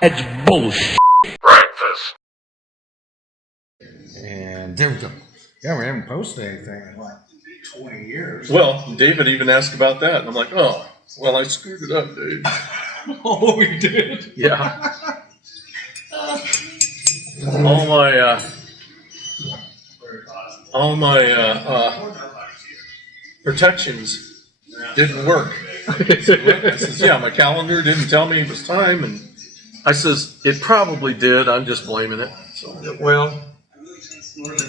That's bullshit. Breakfast. And there we go. Yeah, we haven't posted anything in like 20 years. Well, David even asked about that, and I'm like, oh, well, I screwed it up, Dave. Oh, we did? Yeah. All my protections didn't work. I says, yeah, my calendar didn't tell me it was time, and I says, it probably did. I'm just blaming it. So. Well,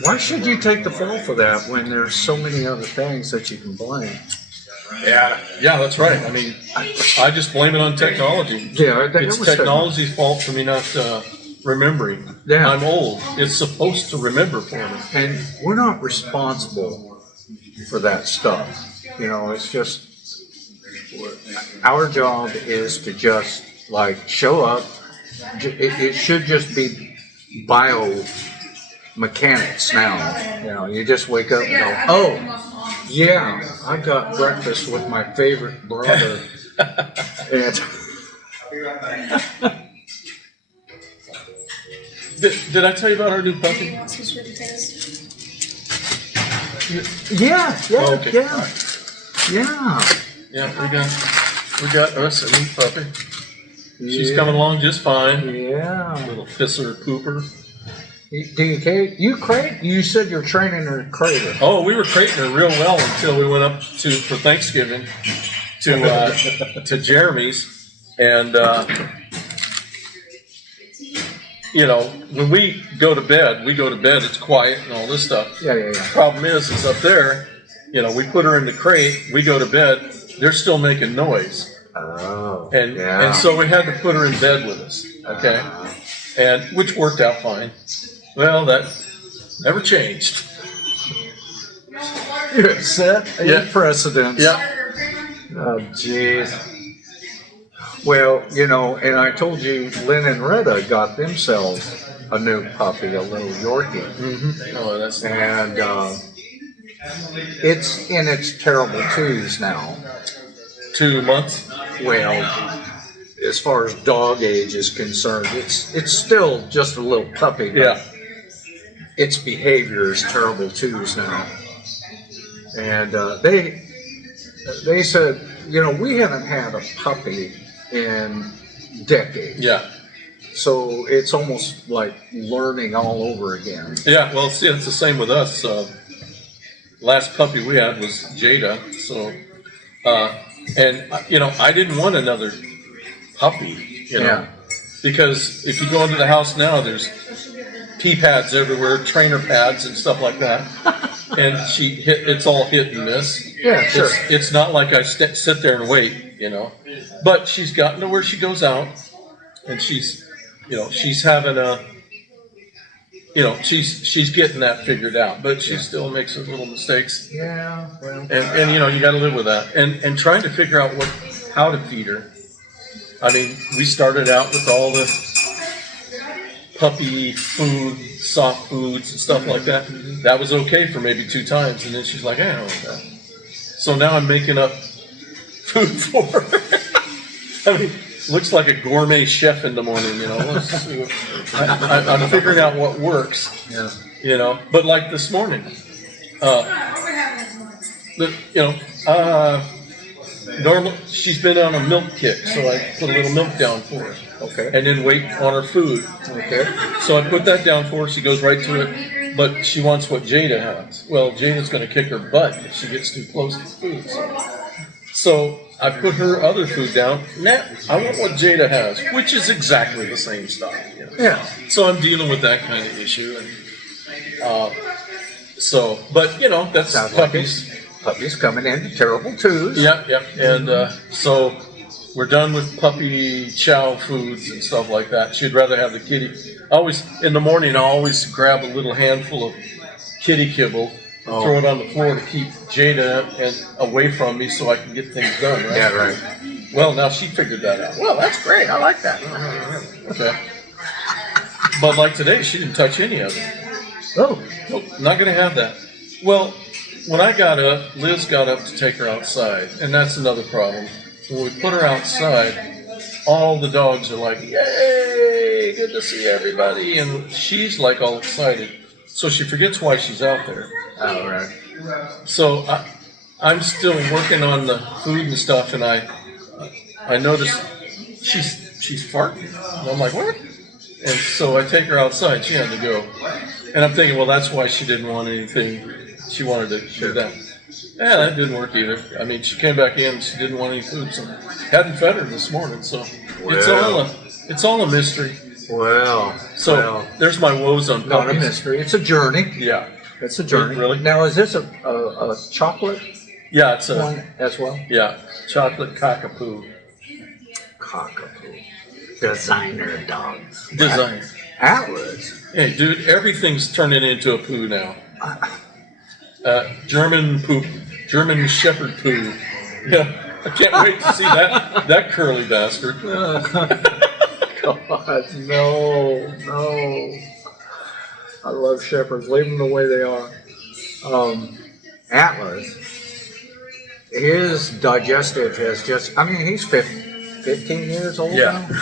why should you take the fall for that when there's so many other things that you can blame? Yeah, that's right. I mean, I just blame it on technology. Yeah, It's technology's fault for me not remembering. Yeah. I'm old. It's supposed to remember for me. And we're not responsible for that stuff. You know, it's just our job is to just like show up. It should just be biomechanics now. You know, you just wake up and go, oh, yeah, I got breakfast with my favorite brother. And Did I tell you about our new puppy? yeah, Oh, okay. yeah, All right. yeah. Yeah, we got us a new puppy. She's coming along just fine. Yeah. Little pisser pooper. You crate? You said you're training her to crater. Oh, we were crating her real well until we went up for Thanksgiving to Jeremy's, and you know, when we go to bed, it's quiet and all this stuff. Yeah. Problem is, it's up there. You know, we put her in the crate, we go to bed, they're still making noise. Oh. And so we had to put her in bed with us, okay? And which worked out fine. Well, that never changed. You set a precedent. Yeah. Oh, jeez. Well, you know, and I told you Lynn and Retta got themselves a new puppy, a little Yorkie. Mm-hmm. Oh, that's And it's in its terrible twos now. 2 months. Well, as far as dog age is concerned, it's still just a little puppy. But Yeah. its behavior is terrible twos now. And they said, you know, we haven't had a puppy in decades. Yeah. So it's almost like learning all over again. Yeah, well, see, it's the same with us. Last puppy we had was Jada. So, and, you know, I didn't want another puppy, you know. Yeah. Because if you go into the house now, there's pee pads everywhere, trainer pads and stuff like that. And it's all hit and miss. Yeah, sure. It's not like I sit there and wait, you know. But she's gotten to where she goes out, and she's having she's getting that figured out. But she still makes her little mistakes. Yeah, well. And you know, you got to live with that. And trying to figure out how to feed her. I mean, we started out with all the puppy food, soft foods and stuff like that. That was okay for maybe 2 times, and then she's like, I don't want that. So now I'm making up food for her. I mean, looks like a gourmet chef in the morning, you know. Let's see I'm figuring out what works, Yeah. you know. But like this morning, normal. She's been on a milk kick, so I put a little milk down for her. Okay. And then wait on her food. Okay. So I put that down for her. She goes right to it, but she wants what Jada has. Well, Jada's going to kick her butt if she gets too close to the food. So I put her other food down. Nah, I want what Jada has, which is exactly the same stuff. You know? Yeah. So I'm dealing with that kind of issue, and but you know, that's Sounds like puppies. Puppies coming into terrible twos. Yep. And so we're done with puppy chow foods and stuff like that. She'd rather have the kitty. In the morning, I always grab a little handful of kitty kibble, throw it on the floor to keep Jada away from me so I can get things done, right? Yeah, right. Well, now she figured that out. Well, that's great. I like that. Okay. But like today, she didn't touch any of it. Oh. Nope, not going to have that. Well, when I got up, Liz got up to take her outside, and that's another problem. When we put her outside, all the dogs are like, "Yay! Good to see everybody!" And she's like all excited, so she forgets why she's out there. All right. So I'm still working on the food and stuff, and I notice she's farting. And I'm like, what? And so I take her outside. She had to go, and I'm thinking, well, that's why she didn't want anything. She wanted to do that. Yeah, that didn't work either. I mean, she came back in. She didn't want any food, so hadn't fed her this morning. So it's all a mystery. Well, So there's my woes on not a puppies. mystery. It's a journey. Yeah, It's a journey. Really? Now, is this a chocolate yeah, it's a one as well? chocolate cockapoo Cockapoo. Designer dogs. design. Atlas. Hey, dude, everything's turning into a poo now. German poop, German Shepherd poo. Yeah, I can't wait to see that curly bastard. God, no. I love shepherds. Leave them the way they are. Atlas, his digestive has just, I mean, he's 15 years old Yeah. now.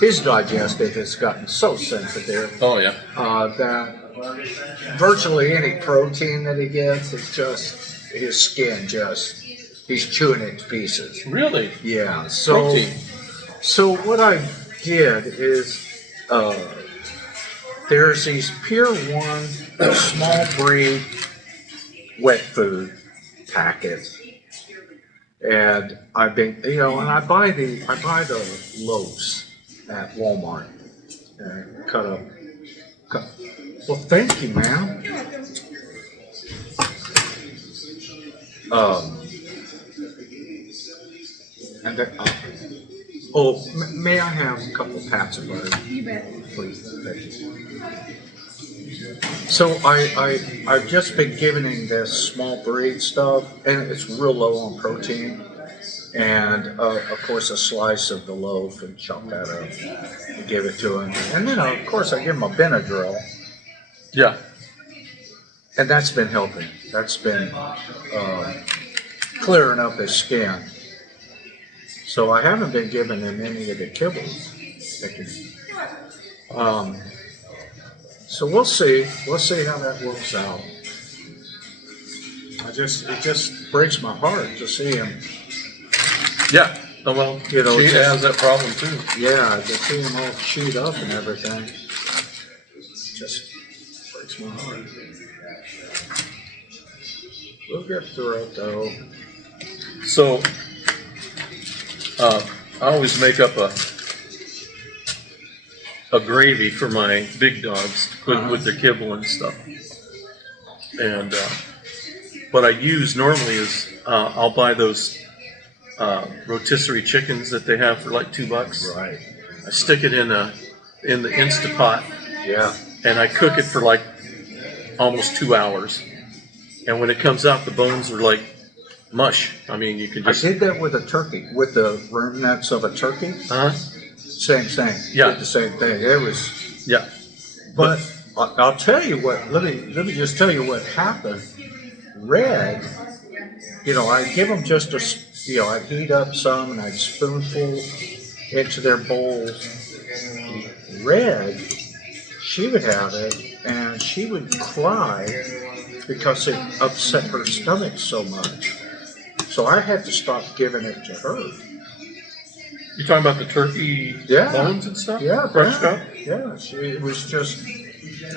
His digestive has gotten so sensitive Oh yeah, that virtually any protein that he gets, it's just, his skin just, he's chewing it to pieces. really? Yeah, so Protein. so what I did is there's these Pier 1 small breed wet food packets, and I've been, and I buy the loaves at Walmart and cut up. Well, thank you, ma'am. And then, may I have a couple pats of butter? You bet. Please, thank you. So I've just been giving him this small breed stuff, and it's real low on protein. And of course, a slice of the loaf and chop that up and give it to him. And then of course I give him a Benadryl, Yeah. and that's been helping. That's been clearing up his skin. So I haven't been giving him any of the kibbles. So we'll see. We'll see how that works out. It just breaks my heart to see him. Yeah. Oh, well, You know, she just- has that problem too. Yeah, to see him all chewed up and everything. Just breaks my heart. We'll get through it though. So, I always make up a gravy for my big dogs to put with their kibble and stuff. And what I use normally is I'll buy those rotisserie chickens that they have for like $2. Right. I stick it in the Instapot Yeah. and I cook it for like almost 2 hours. And when it comes out, the bones are like mush. I mean, you can I just. did that with a turkey, with the remnants of a turkey. Huh? Same thing. Yeah. Did the same thing. It was, Yeah. but I'll tell you what. Let me just tell you what happened. Red, I give them just I'd heat up some and I'd spoonful into their bowls. Red, she would have it and she would cry because it upset her stomach so much. So I had to stop giving it to her. You talking about the turkey Yeah. bones and stuff? Yeah, Crushed up? Yeah, it was just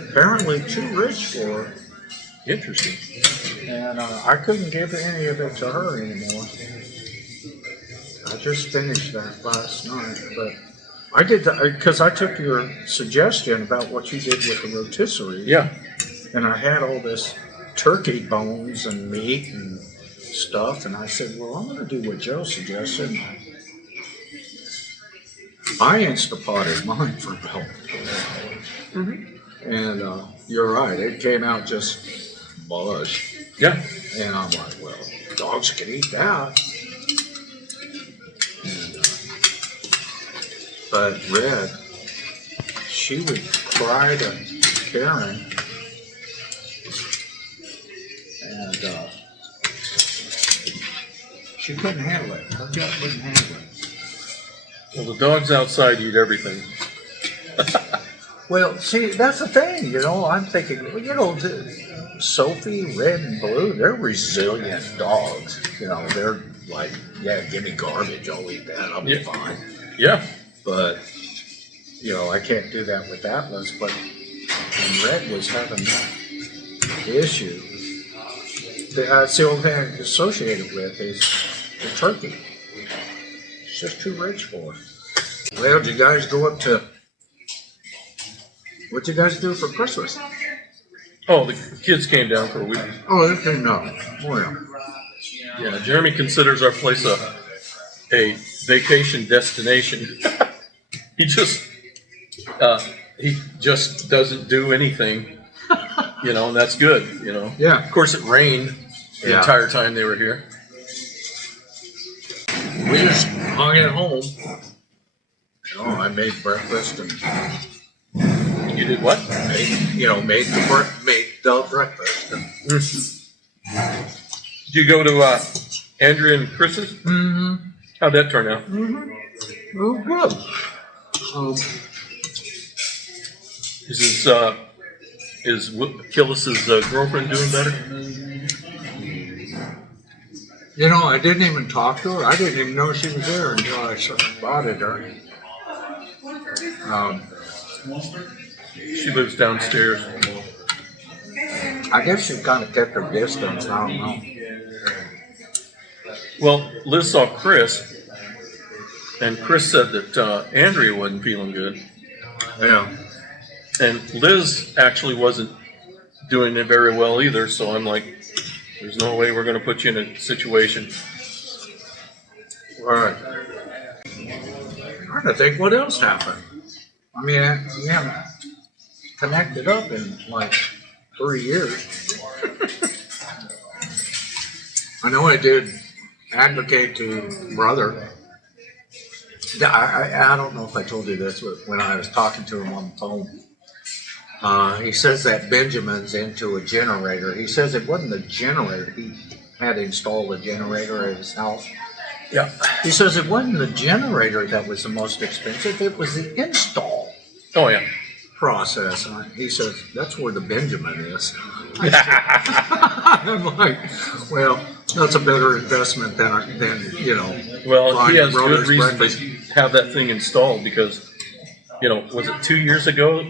apparently too rich for her. Interesting. And I couldn't give any of it to her anymore. I just finished that last night, but I did that because I took your suggestion about what you did with the rotisserie. Yeah. And I had all this turkey bones and meat and stuff, and I said, well, I'm going to do what Joe suggested. I Instapotted mine for about 4 hours. And you're right, it came out just mush. Yeah. And I'm like, well, dogs can eat that. And, but Red, she would cry to Karen. And she couldn't handle it. Her gut wouldn't handle it. Well, the dogs outside eat everything. Well, see, that's the thing, you know. I'm thinking, well, you know, Sophie, Red, and Blue, they're resilient dogs. You know, they're like, yeah, give me garbage, I'll eat that, I'll be Yeah. fine. Yeah. But, you know, I can't do that with Atlas. But when Red was having that issue, that's the only thing I can associate it with is the turkey. It's just too rich for it. Well, did you guys go up to, what'd you guys do for Christmas? Oh, the kids came down for a week. Oh, okay, no. Well, Yeah, Jeremy considers our place a vacation destination. he just doesn't do anything, you know, and that's good, you know. yeah. Of course, it rained the Yeah. entire time they were here. We just hung at home. Oh, I made breakfast and You did what? made the breakfast. Did you go to Andrea and Chris's? Mm-hmm. How'd that turn out? Oh, good. Is Killis's girlfriend doing better? You know, I didn't even talk to her. I didn't even know she was there until I spotted her. She lives downstairs. I guess she kind of kept her distance. I don't know. Well, Liz saw Chris, and Chris said that Andrea wasn't feeling good. Yeah. And Liz actually wasn't doing it very well either, so I'm like, there's no way we're going to put you in a situation. All right. I'm trying to think what else happened. I mean, we haven't connected up in like 3 years. I know I did advocate to brother. I don't know if I told you this, but when I was talking to him on the phone, he says that Benjamin's into a generator. He says it wasn't the generator. He had installed a generator at his house. Yeah. He says it wasn't the generator that was the most expensive. It was the install Oh, yeah. process. And he says, that's where the Benjamin is. I'm like, well, that's a better investment than Well, buying he has your good brother's reason breakfast. to have that thing installed because, was it 2 years ago?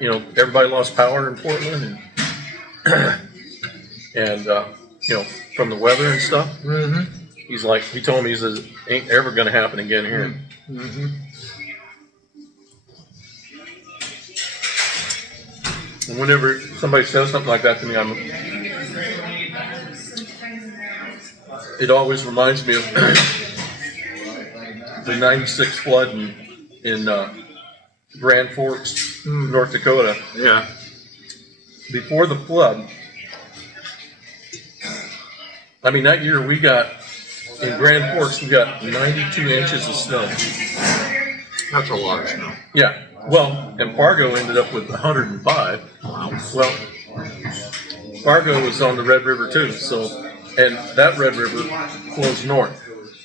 Everybody lost power in Portland and from the weather and stuff. Mm-hmm. He told me, he says, ain't ever going to happen again here. Mm-hmm. And whenever somebody says something like that to me, it always reminds me of the '96 flood in Grand Forks, North Dakota. Yeah. Before the flood, I mean, that year we got, in Grand Forks, we got 92 inches of snow. That's a lot of snow. Yeah. Well, and Fargo ended up with 105. Well, Fargo was on the Red River too, and that Red River flows north.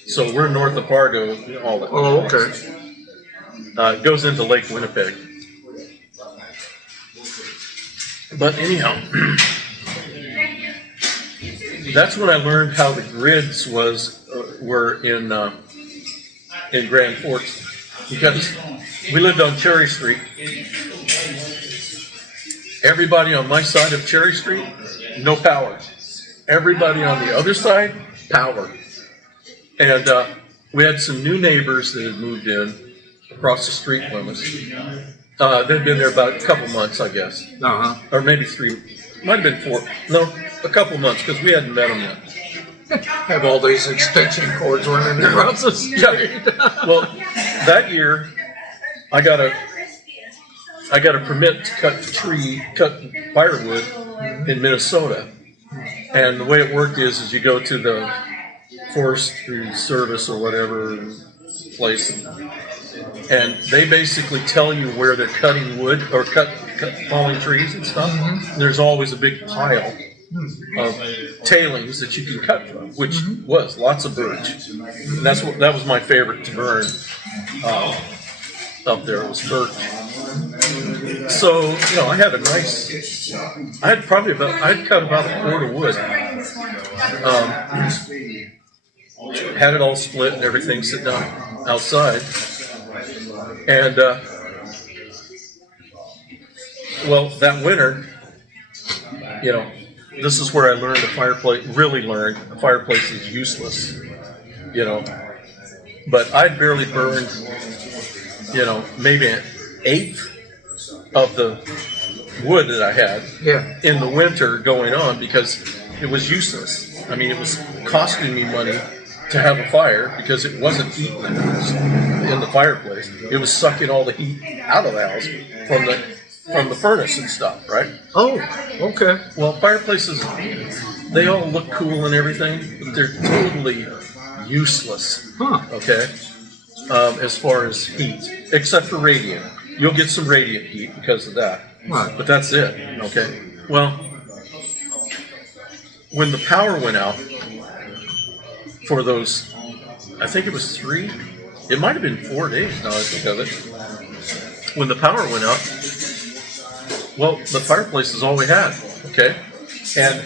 So we're north of Fargo, all that. Oh, okay. It goes into Lake Winnipeg. But anyhow, that's when I learned how the grids were in Grand Forks, because we lived on Cherry Street. Everybody on my side of Cherry Street, no power. Everybody on the other side, power. And we had some new neighbors that had moved in across the street from us. They'd been there about a couple months, I guess. Uh-huh. Or maybe 3, might have been 4. No, a couple months, because we hadn't met them yet. Have all these extension cords running across the street. Well, that year, I got a permit to cut firewood in Minnesota. And the way it worked is you go to the forestry service or whatever place, and they basically tell you where they're cutting wood or cut falling trees and stuff. Mm-hmm. There's always a big pile of tailings that you can cut from, which was lots of birch. And that was my favorite to burn. up there. It was birch. So, I had I'd cut about a cord of wood. Had it all split and everything, sit down outside. And, well, that winter, this is where I learned really learned a fireplace is useless, But I barely burned, maybe an eighth of the wood that I had in the winter going on because it was useless. I mean, it was costing me money to have a fire because it wasn't heating in the fireplace. It was sucking all the heat out of the house from the furnace and stuff, right? Oh, okay. Well, fireplaces, they all look cool and everything, but they're totally useless, okay, as far as heat, except for radiant. You'll get some radiant heat because of that, right. But that's it, okay? Well, when the power went out for those, I think it was 3, it might have been 4 days now I think of it. When the power went out, well, the fireplace is all we had, okay? And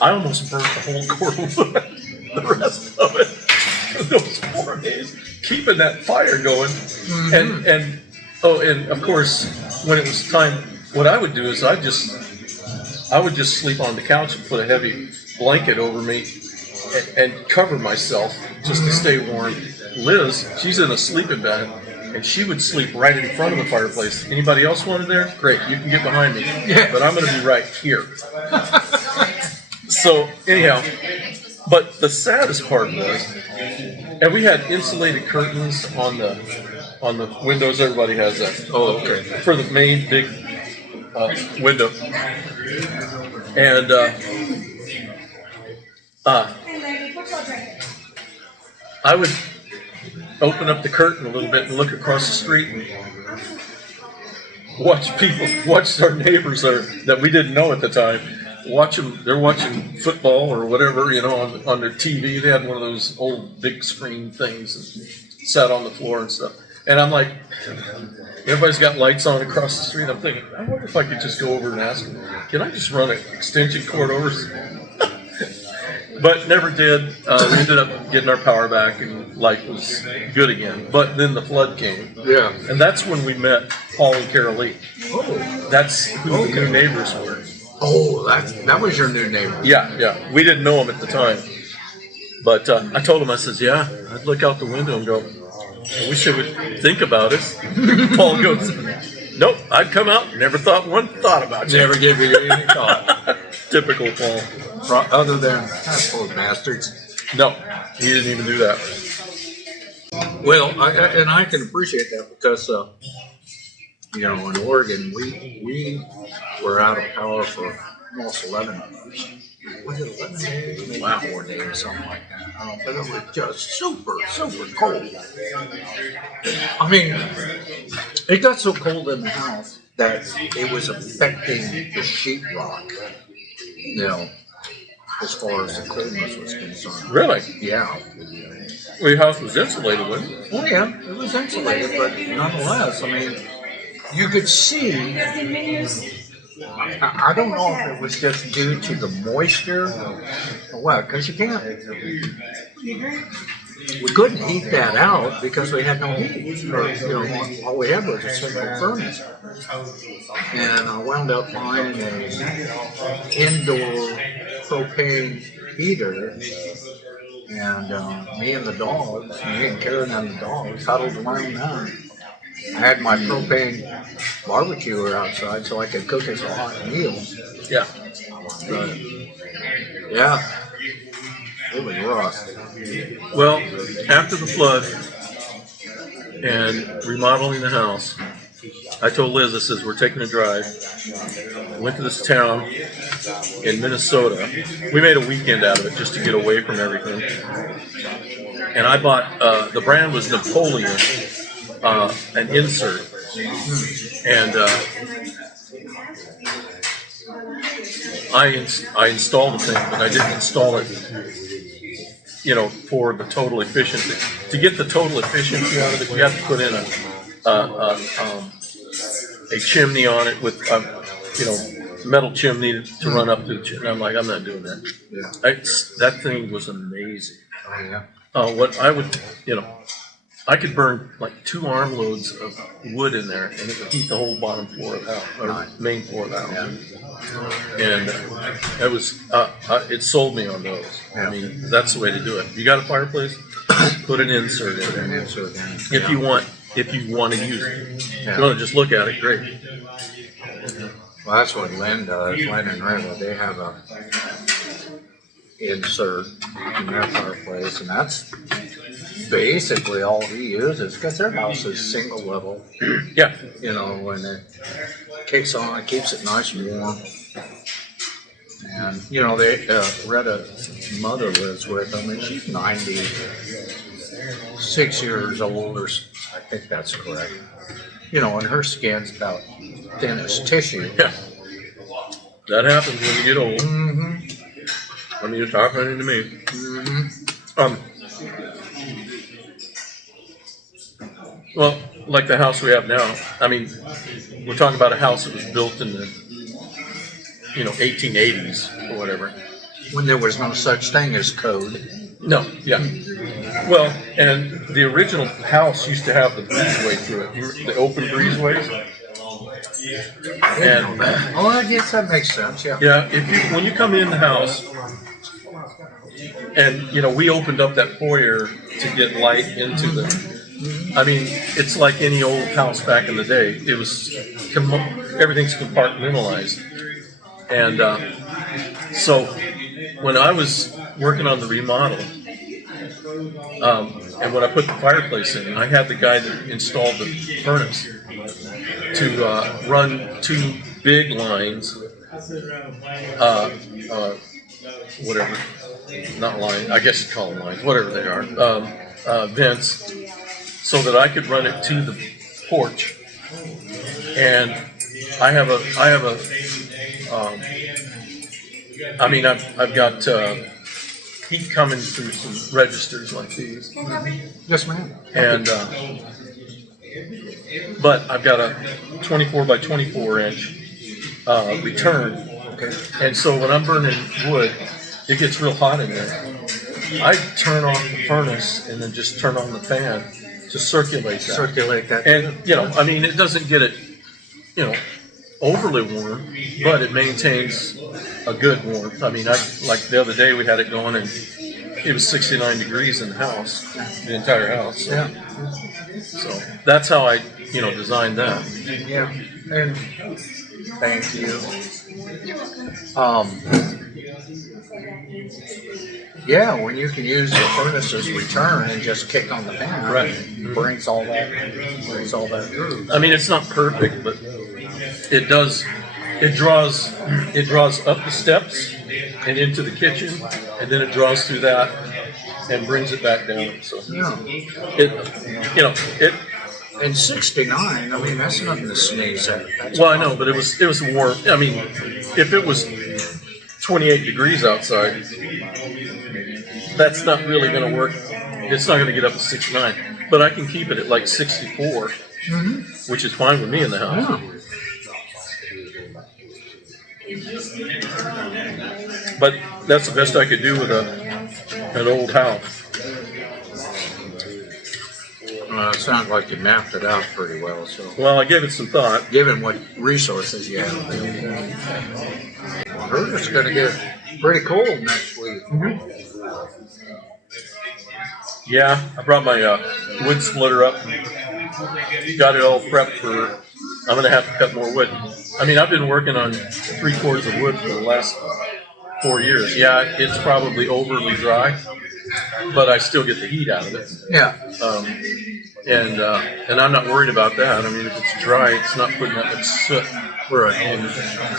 I almost burnt the whole cord of wood, the rest of it, for those 4 days, keeping that fire going. Mm-hmm. And of course, when it was time, what I would do is I would just sleep on the couch and put a heavy blanket over me and cover myself just to stay warm. Liz, she's in a sleeping bag, and she would sleep right in front of the fireplace. Anybody else wanted there? Great, you can get behind me. Yeah. But I'm going to be right here. So anyhow, but the saddest part was, and we had insulated curtains on the windows. Everybody has that. Oh, okay. For the main big window, and I would open up the curtain a little bit and look across the street and watch our neighbors that we didn't know at the time. Watch them. They're watching football or whatever, on their TV. They had one of those old big screen things and sat on the floor and stuff. And I'm like, everybody's got lights on across the street. I'm thinking, I wonder if I could just go over and ask them, can I just run an extension cord over? But never did. We ended up getting our power back and life was good again. But then the flood came. Yeah. And that's when we met Paul and Carol Lee. Oh. That's who the new neighbors were. Oh, that was your new neighbor. Yeah. We didn't know them at the time. But I told him, I says, yeah, I'd look out the window and go, I wish I would think about it. Paul goes, nope, I'd come out, never thought one thought about you. Never gave you any thought. Typical Paul. Other than, those bastards. No, he didn't even do that. Well, I can appreciate that because, in Oregon, we were out of power for almost 11 hours. Was it 11 days? Maybe 4 days or something like that. But it was just super, super cold. I mean, it got so cold in the house that it was affecting the sheetrock, as far as the coldness was concerned. Really? Yeah. Well, your house was insulated, wasn't it? Oh, yeah, it was insulated, but nonetheless, I mean, you could see. I don't know if it was just due to the moisture or what, because you can't. We couldn't heat that out because we had no heat. All we had was a simple furnace. And I wound up buying an indoor propane heater. And me and Karen and the dogs huddled around that. I had my propane barbecuer outside so I could cook us a hot meal. Yeah. But, yeah, it was rough. Well, after the flood and remodeling the house, I told Liz, I says, we're taking a drive. Went to this town in Minnesota. We made a weekend out of it just to get away from everything. And I bought, the brand was Napoleon. An insert, and I installed the thing, but I didn't install it for the total efficiency. To get the total efficiency out of it, you have to put in a chimney on it with, metal chimney to run up to the chimney. I'm like, I'm not doing that. Yeah. That thing was amazing. Oh, yeah. What I would, I could burn like 2 armloads of wood in there, and it would heat the whole bottom floor of the house, or Nice. main floor of the house. Yeah. And it was, it sold me on those. Yeah. I mean, that's the way to do it. You got a fireplace? Put an insert in And there. then so then, If you want to use it. If Yeah. you want to just look at it, great. Well, that's what Lynn does. Lynn and Rilla, they have a insert in their fireplace, and that's basically all he uses because their house is single level. Yeah. When it kicks on, it keeps it nice and warm. And they Retta's mother lives with them, and she's 96 years old, or I think that's correct. And her skin's about thin as tissue. Yeah. That happens when you get old. Mm-hmm. I mean, you're talking to me. Mm-hmm. Well, like the house we have now, I mean, we're talking about a house that was built in the, 1880s or whatever. When there was no such thing as code. No, yeah. Well, and the original house used to have the breezeway through it, the open breezeways. And Oh, I guess that makes sense. Yeah. yeah, when you come in the house, and we opened up that foyer to get light into the. I mean, it's like any old house back in the day. It was everything's compartmentalized, and so when I was working on the remodel, and when I put the fireplace in, I had the guy that installed the furnace to run 2 big lines, whatever, not line, I guess you call them lines, whatever they are, vents, so that I could run it to the porch. And I've got heat coming through some registers like these. Yes, ma'am. And but I've got a 24 by 24 inch return, Okay. and so when I'm burning wood, it gets real hot in there. I turn on the furnace and then just turn on the fan to circulate that. Circulate that. And it doesn't get it, overly warm, but it maintains a good warmth. I mean, like the other day we had it going and it was 69 degrees in the house, the entire house. Yeah. So that's how I, designed that. Yeah. And thank you. Yeah, when you can use the furnace's return and just kick on the fan, Right. it brings all that through. I mean, it's not perfect, but it does. It draws up the steps and into the kitchen, and then it draws through that and brings it back down. So Yeah. it. And 69, I mean, that's nothing to sneeze at. That's Well, I know, but it was warm. I mean, if it was 28 degrees outside, that's not really going to work. It's not going to get up to 69. But I can keep it at like 64, which is fine with me in the house. Yeah. But that's the best I could do with an old house. It sounds like you mapped it out pretty well. So, Well, I gave it some thought. given what resources you have available, I heard it's going to get pretty cold next week. Yeah, I brought my wood splitter up. Got it all prepped for. I'm gonna have to cut more wood. I mean, I've been working on 3 cords of wood for the last 4 years. Yeah, it's probably overly dry, but I still get the heat out of it. Yeah. And I'm not worried about that. I mean, if it's dry, it's not putting that much soot and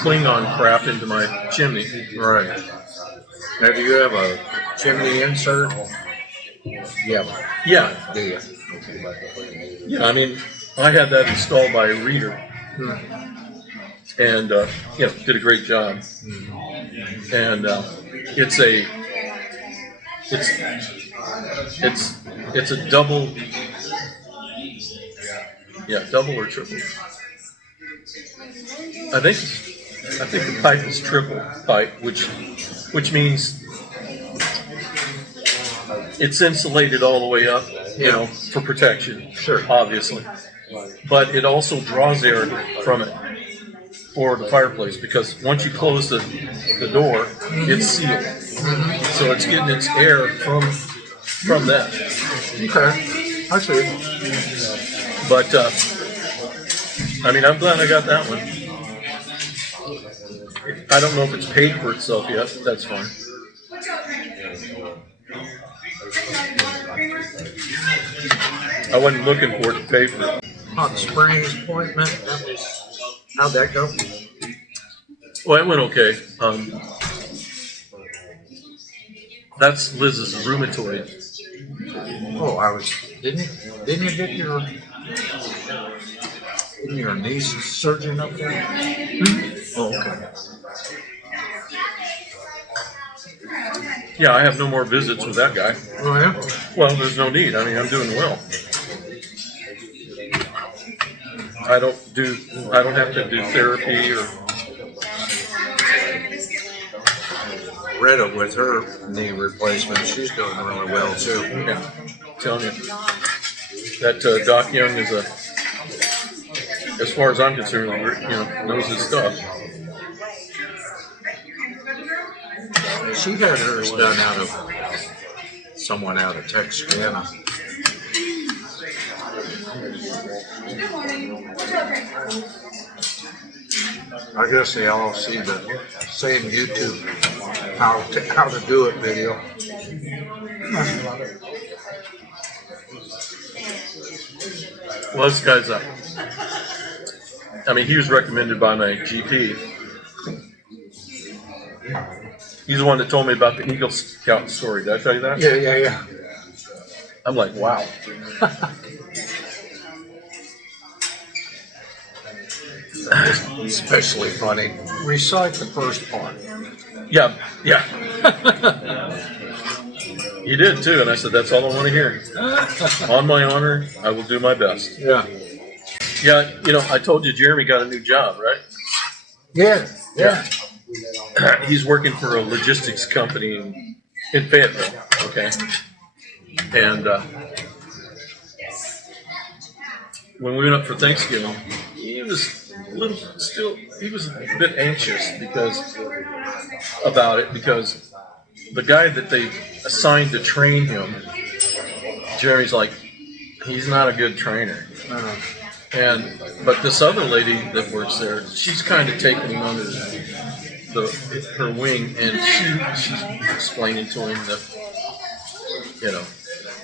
Klingon crap into my chimney. Right. Now, do you have a chimney insert? Yeah. Yeah, Do you? yeah. I mean, I had that installed by a reader, and did a great job. And it's a it's a double. Yeah, double or triple. I think the pipe is triple pipe, which means it's insulated all the way up, for protection. Sure. Obviously. But it also draws air from it for the fireplace, because once you close the door, it's sealed. So it's getting its air from that. Okay, I see. But I'm glad I got that one. I don't know if it's paid for itself yet, but that's fine. I wasn't looking for it to pay for it. Hot Springs appointment. How'd that go? Well, it went okay. That's Liz's rheumatoid. Oh, didn't you get your niece surgeon up there? Oh, okay. Yeah, I have no more visits with that guy. Oh, yeah? Well, there's no need. I'm doing well. I don't have to do therapy or. Retta with her knee replacement, she's doing really well too. Yeah, I'm telling you. That Doc Young is as far as I'm concerned, knows his stuff. She had hers done out of someone out of Texarkana. I guess they all see the same YouTube how to do it video. Well, this guy's up. He was recommended by my GP. He's the one that told me about the Eagle Scout story. Did I tell you that? Yeah. I'm like, wow. Especially funny. Recite the first part. Yeah. He did too, and I said, that's all I want to hear. On my honor, I will do my best. Yeah. Yeah, I told you Jeremy got a new job, right? Yeah. He's working for a logistics company in Fayetteville, okay? And when we went up for Thanksgiving, he was a bit anxious about it, because the guy that they assigned to train him, Jeremy's like, he's not a good trainer. But this other lady that works there, she's kind of taken him under her wing, and she's explaining to him that,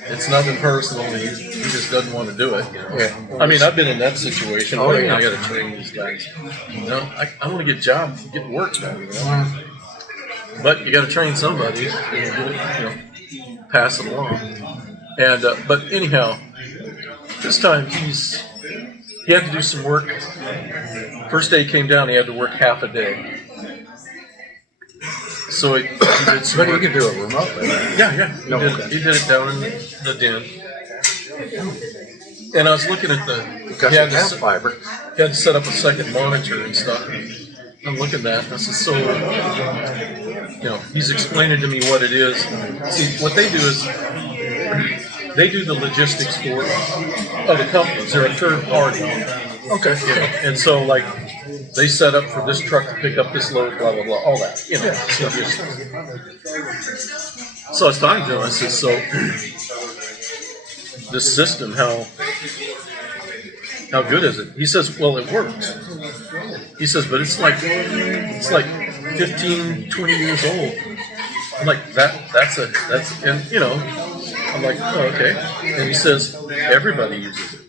it's nothing personal. He just doesn't want to do it. Yeah. I've been in that situation. Oh, yeah. I got to train these guys. I want to get jobs, get work done. But you got to train somebody. Pass it along. And but anyhow, this time he had to do some work. First day he came down, he had to work half a day. So he did some But work. you can do it remotely. Yeah. He did it down in the den. And I was looking at Because he you had have to fiber. he had to set up a second monitor and stuff. I'm looking at that, and I said, so, he's explaining to me what it is. See, what they do is, they do the logistics for other companies. They're a third party. Okay. And so, they set up for this truck to pick up this load, blah, blah, blah, all that, So I was talking to him, I said, so, this system, how good is it? He says, well, it works. He says, but it's like 15, 20 years old. I'm like, that's and I'm like, oh, okay. And he says, everybody uses it.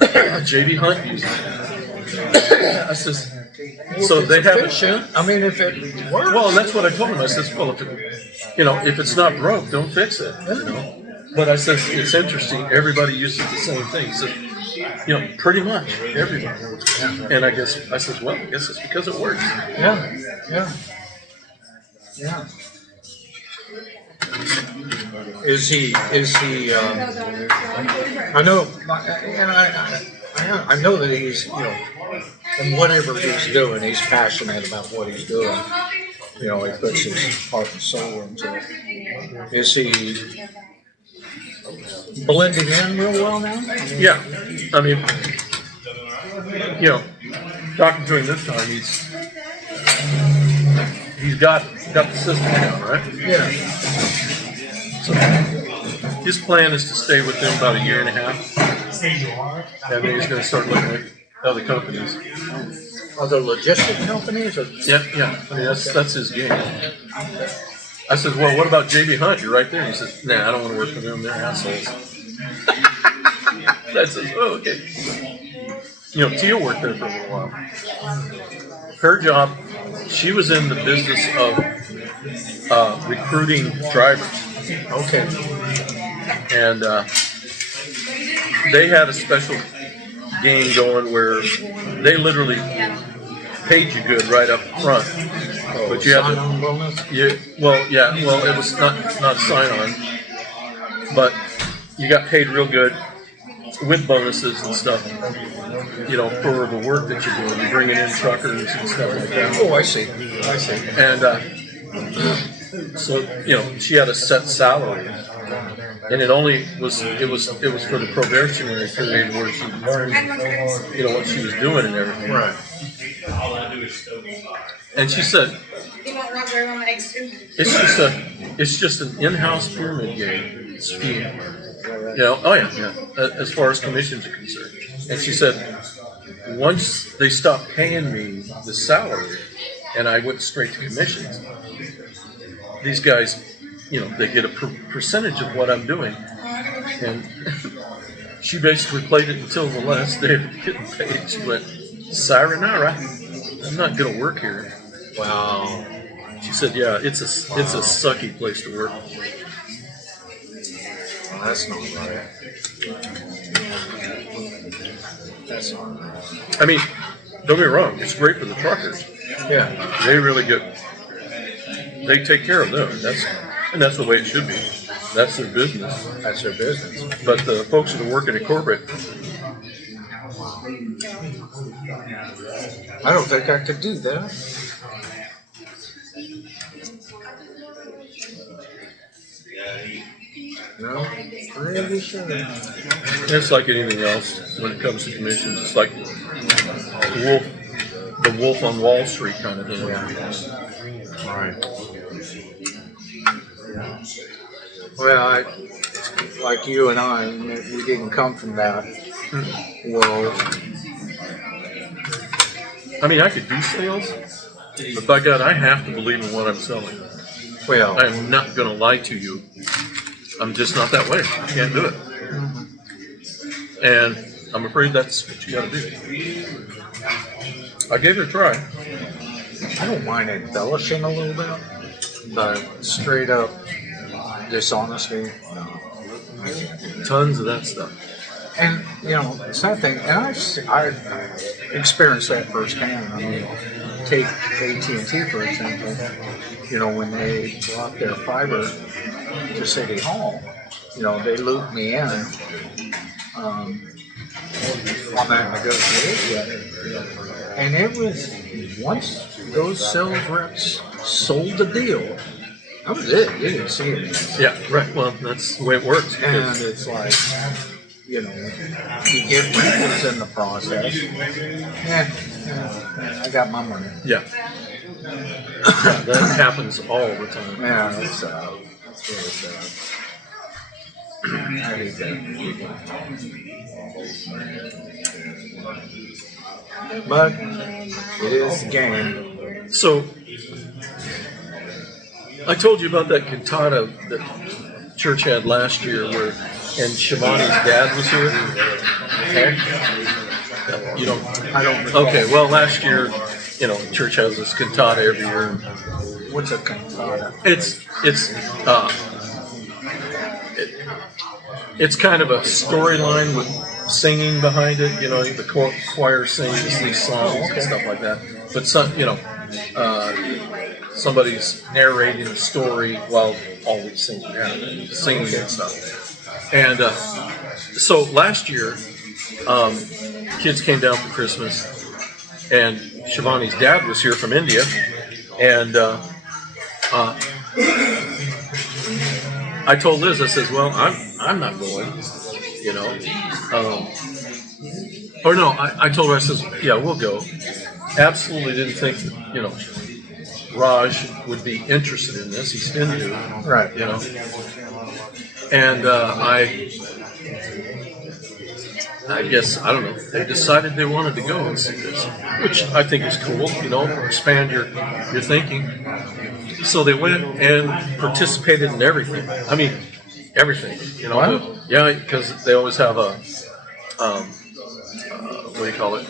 JB Hunt uses it. I says, so they have it. If it works. Well, that's what I told him. I says, well, if it's not broke, don't fix it. But I said, it's interesting. Everybody uses the same thing. He said, pretty much everybody. And I said, well, I guess it's because it works. Yeah. Is he, I know, and I know that he's, and whatever he's doing, he's passionate about what he's doing. He puts his heart and soul into it. Is he blending in real well now? Yeah, I mean, talking to him this time, he's got the system down, right? Yeah. So his plan is to stay with them about a year and a half, and then he's going to start looking at other companies. Other logistic companies? Or? Yeah. I mean, that's his game. I said, well, what about JB Hunt? You're right there. He says, nah, I don't want to work for them. They're assholes. I said, oh, okay. Tia worked there for a little while. Her job, she was in the business of recruiting drivers. Okay. And they had a special game going where they literally paid you good right up front. But you had to, it was not a sign-on, but you got paid real good with bonuses and stuff, for the work that you're doing. You're bringing in truckers and stuff like that. Oh, I see. And so, she had a set salary, and it was for the probationary period where she learned, what she was doing and everything. Right. And she said, it's just an in-house pyramid game scheme. As far as commissions are concerned. And she said, once they stopped paying me the salary and I went straight to commissions, these guys, they get a percentage of what I'm doing. And she basically played it until the last day of getting paid. She went, sayonara, I'm not going to work here. Wow. She said, yeah, it's a sucky place to work. Well, that's not right. That's not right. I mean, don't get me wrong, it's great for the truckers. Yeah. They take care of them. That's the way it should be. That's their business. That's their business. But the folks that are working at corporate, I don't think I could do that. No, really sure. it's like anything else when it comes to commissions. It's like the wolf on Wall Street kind of thing. All right. Well, like you and I, we didn't come from that world. I mean, I could do sales, but by God, I have to believe in what I'm selling. Well, I am not going to lie to you. I'm just not that way. I can't do it. And I'm afraid that's what you got to do. I gave it a try. I don't mind embellishing a little bit, but straight up dishonesty, no. Tons of that stuff. And it's that thing, and I've experienced that firsthand. I mean, take AT&T for example. When they brought their fiber to City Hall, they looped me in on that negotiation, and it was once those sales reps sold the deal, that was it. You didn't see it. Yeah, right. Well, that's the way it works. And it's like, you get wrinkles in the process. I got my money. Yeah. That happens all the time. Yeah, that's really sad. I hate that. But it is the game. So, I told you about that cantata that church had last year and Shivani's dad was here. Okay? You don't? I don't recall. Okay, well, last year, church has this cantata every year. What's a cantata? It's kind of a storyline with singing behind it. The choir sings these songs and stuff like that. But somebody's narrating the story while always singing and stuff. And so last year, kids came down for Christmas, and Shivani's dad was here from India, and I told Liz, I says, well, I'm not going, you know. Or no, I told her, I says, yeah, we'll go. Absolutely didn't think that, you know, Raj would be interested in this. He's Hindu, Right. you know. And I guess, I don't know, they decided they wanted to go and see this, which I think is cool, you know, expand your thinking. So they went and participated in everything. I mean, everything, you know. Wow. Yeah, because they always have a, what do you call it?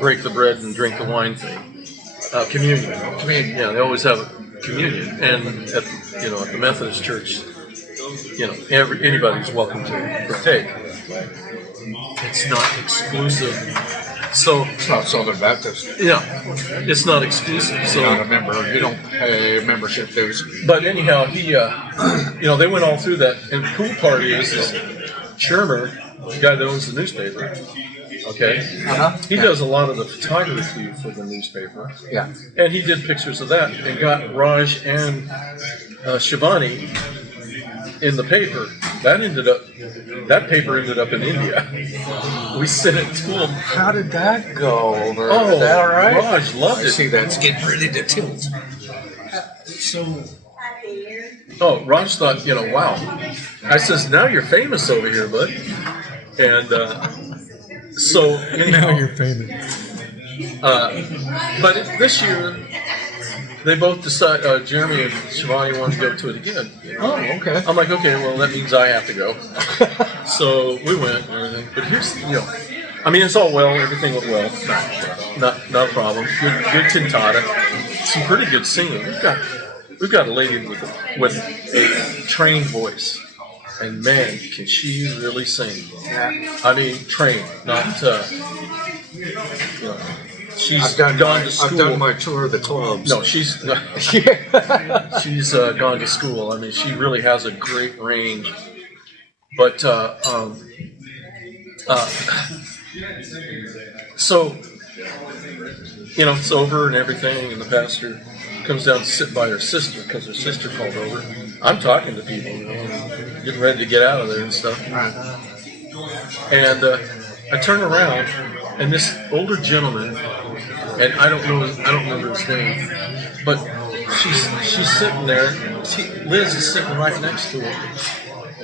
Break the bread and drink the wine thing. Communion. Communion. Yeah, they always have a communion. And at, you know, at the Methodist Church, you know, anybody's welcome to partake. It's not exclusive. So It's not Southern Baptist. yeah, it's not exclusive. So, You're not a member. You don't pay membership dues. but anyhow, he, you know, they went all through that. And the cool part is Shermer, the guy that owns the newspaper. Okay, he does a lot of the photography for the newspaper. Yeah. And he did pictures of that and got Raj and Shivani in the paper. That paper ended up in India. We sent it to him. How did that go over? Oh, Is that all right? Raj loved I it. see that's getting ready to tilt. Oh, Raj thought, you know, wow. I says, now you're famous over here, bud. And so anyhow, Now you're famous. but this year, they both decided, Jeremy and Shivani wanted to go to it again. Oh, okay. I'm like, okay, well, that means I have to go. So we went and everything. But here's, you know, I mean, it's all well. Everything went well. Not a problem. Good cantata. Some pretty good singing. We've got a lady with a trained voice. And man, can she really sing. Yeah. I mean, trained, not, you know. She's gone to school. I've done my tour of the clubs. No, she's gone to school. I mean, she really has a great range. But so you know, it's over and everything, and the pastor comes down to sit by her sister because her sister called over. I'm talking to people, you know, getting ready to get out of there and stuff. Right. And I turn around, and this older gentleman, and I don't remember his name, but she's sitting there. Liz is sitting right next to her,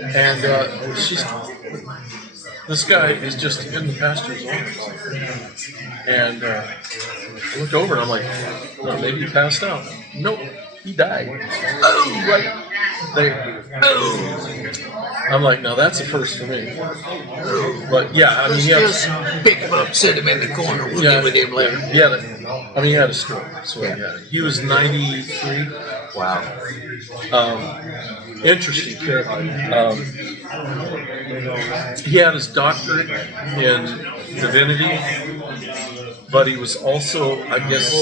and this guy is just in the pastor's arms, and I look over and I'm like, well, maybe he passed out. Nope, he died. Oh, right there. Oh. I'm like, now that's a first for me. But yeah, I mean, Just pick him up, sit him in the corner. We'll get with him later. he had a stroke. That's what he had. He was 93. Wow. Interesting character. He had his doctorate in divinity, but he was also, I guess,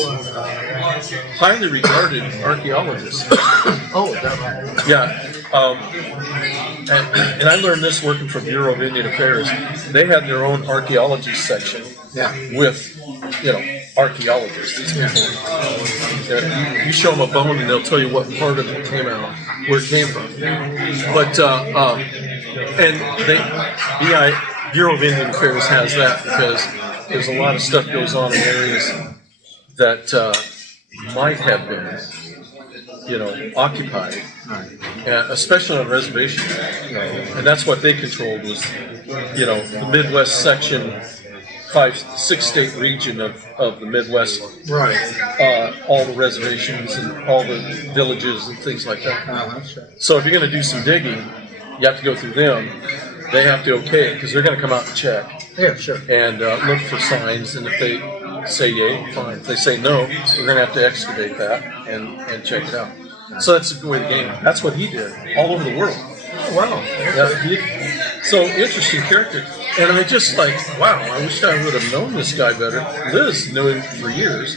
highly regarded archaeologist. Oh, is that right? Yeah. And I learned this working for Bureau of Indian Affairs. They had their own archaeology section Yeah. with, you know, archaeologists. These people, you show them a bone and they'll tell you what part of it came out, where it came from. But and Bureau of Indian Affairs has that because there's a lot of stuff goes on in areas that might have been, you know, occupied, especially on reservations. And that's what they controlled was, you know, the Midwest section, 5-6 state region of the Midwest. Right. All the reservations and all the villages and things like that. That's right. So if you're going to do some digging, you have to go through them. They have to okay it because they're going to come out and check Yeah, sure. and look for signs. And if they say yay, fine. If they say no, we're going to have to excavate that and check it out. So that's the way the game. That's what he did all over the world. Oh, wow. Yeah, So interesting character. And I just like, wow, I wish I would have known this guy better. Liz knew him for years.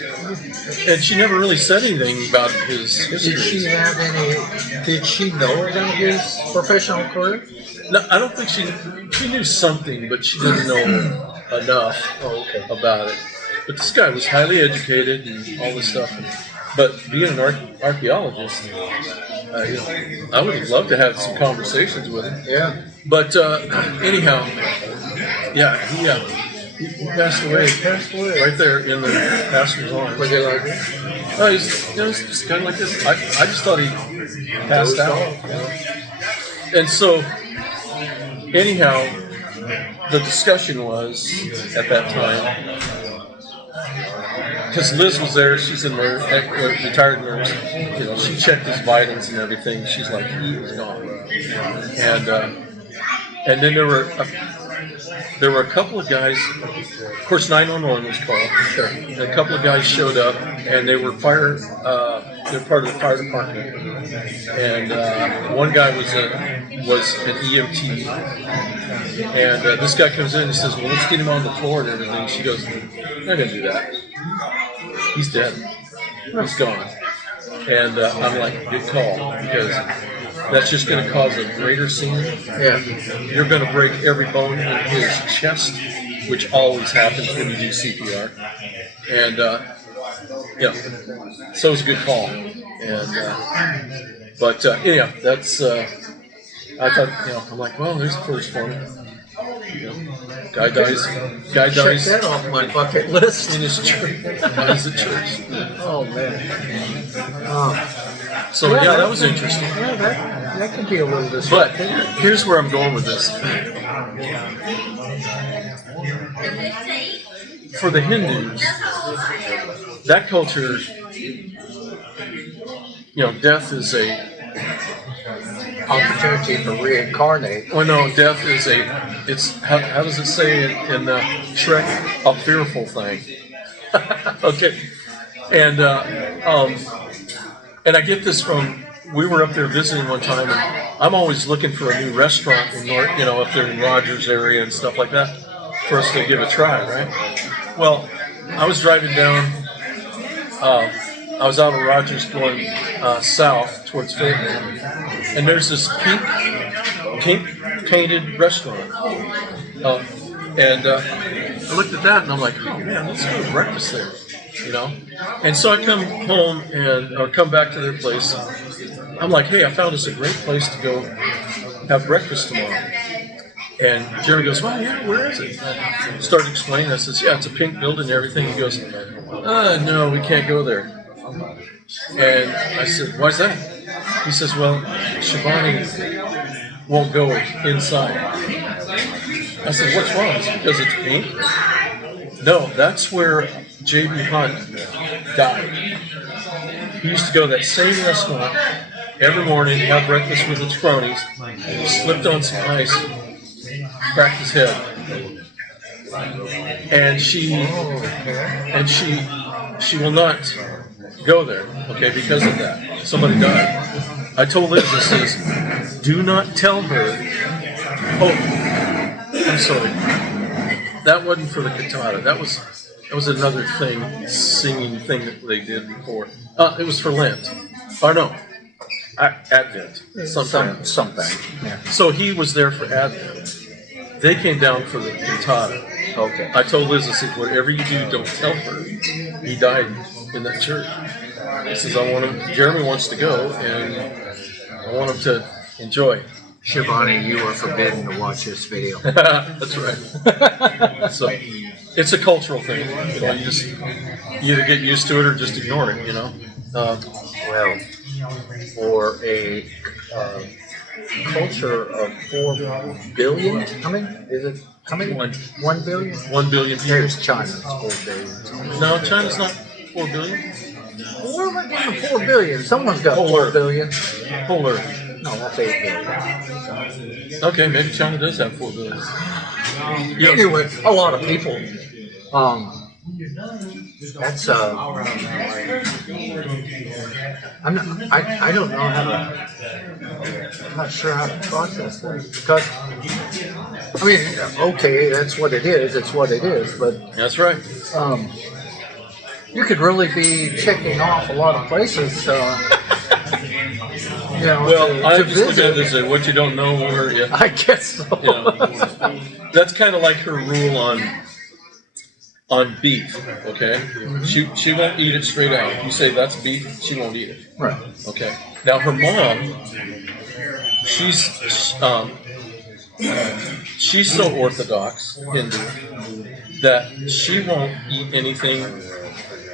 And she never really said anything about his history. Did she know about his professional career? No, I don't think she knew something, but she didn't know enough about it. But this guy was highly educated and all this stuff. But being an archaeologist, I would love to have some conversations with him. Yeah. But anyhow, yeah, he passed away. Right there in the pastor's arms. Was it like Oh, he's just kind of like this. I just thought he passed out. And so, anyhow, the discussion was at that time, because Liz was there, she's a nurse, retired nurse. You know, she checked his vitals and everything. She's like, he was gone. And then there were a couple of guys. Of course, 911 was called. And a couple of guys showed up, and they were they're part of the fire department. And one guy was an EMT. And this guy comes in and says, "Well, let's get him on the floor and everything." She goes, "I'm not gonna do that. He's dead. He's gone." And I'm like, "Good call," because that's just going to cause a greater scene. Yeah. You're going to break every bone in his chest, which always happens when you do CPR. And, so it's a good call. And, but anyhow, that's, I thought, I'm like, well, there's the first one. Guy dies. Check that off my bucket list. In his church. Dies at church. Oh, man. So, yeah, that was interesting. Yeah, that could be a little But disruptive. here's where I'm going with this. For the Hindus, that culture, death is a Opportunity to reincarnate. well, no, death is it's how does it say in Shrek? A fearful thing. Okay, and I get this from. We were up there visiting one time, and I'm always looking for a new restaurant in up there in Rogers area and stuff like that for us to give a try, right? Well, I was driving down. I was out of Rogers going south towards Fayetteville, and there's this pink painted restaurant. And I looked at that and I'm like, oh man, let's go to breakfast there, And so I come home or come back to their place. I'm like, hey, I found us a great place to go have breakfast tomorrow. And Jeremy goes, well, yeah, where is it? I started explaining. I says, yeah, it's a pink building and everything. He goes, no, we can't go there. And I said, why's that? He says, well, Shivani won't go inside. I said, what's wrong? Is it because it's pink? No, that's where J.B. Hunt died. He used to go to that same restaurant every morning, have breakfast with his cronies, and he slipped on some ice, cracked his head. And she will not go there, okay, because of that. Somebody died. I told Liz, I says, do not tell her. Oh, I'm sorry. That wasn't for the cantata. That was another thing, singing thing that they did before. It was for Lent. Oh no, Advent. Something. Yeah. So he was there for Advent. They came down for the cantata. Okay. I told Liz, I said, whatever you do, don't tell her. He died in that church. He says, Jeremy wants to go, and I want him to enjoy. Shivani, you are forbidden to watch this video. That's right. So it's a cultural thing. You either get used to it or just ignore it, Well, for a culture of 4 billion, how many? Is it? How many? 1 billion? 1 billion people. There's China, it's 4 billion. No, China's not 4 billion. Where am I getting 4 billion? Someone's got Whole 4 Earth. billion. Whole Earth. No, that's 8 billion. Okay, maybe China does have 4 billion. Anyway, a lot of people. That's I don't know how to. I'm not sure how to process that because I mean, okay, that's what it is. It's what it is. But That's right. you could really be checking off a lot of places. You know, Well, I to just look at visit. this as what you don't know, or yeah, I guess so. you know, that's kind of like her rule on beef. Okay, she won't eat it straight out. If you say that's beef, she won't eat it. Right. Okay. Now her mom, she's so orthodox Hindu that she won't eat anything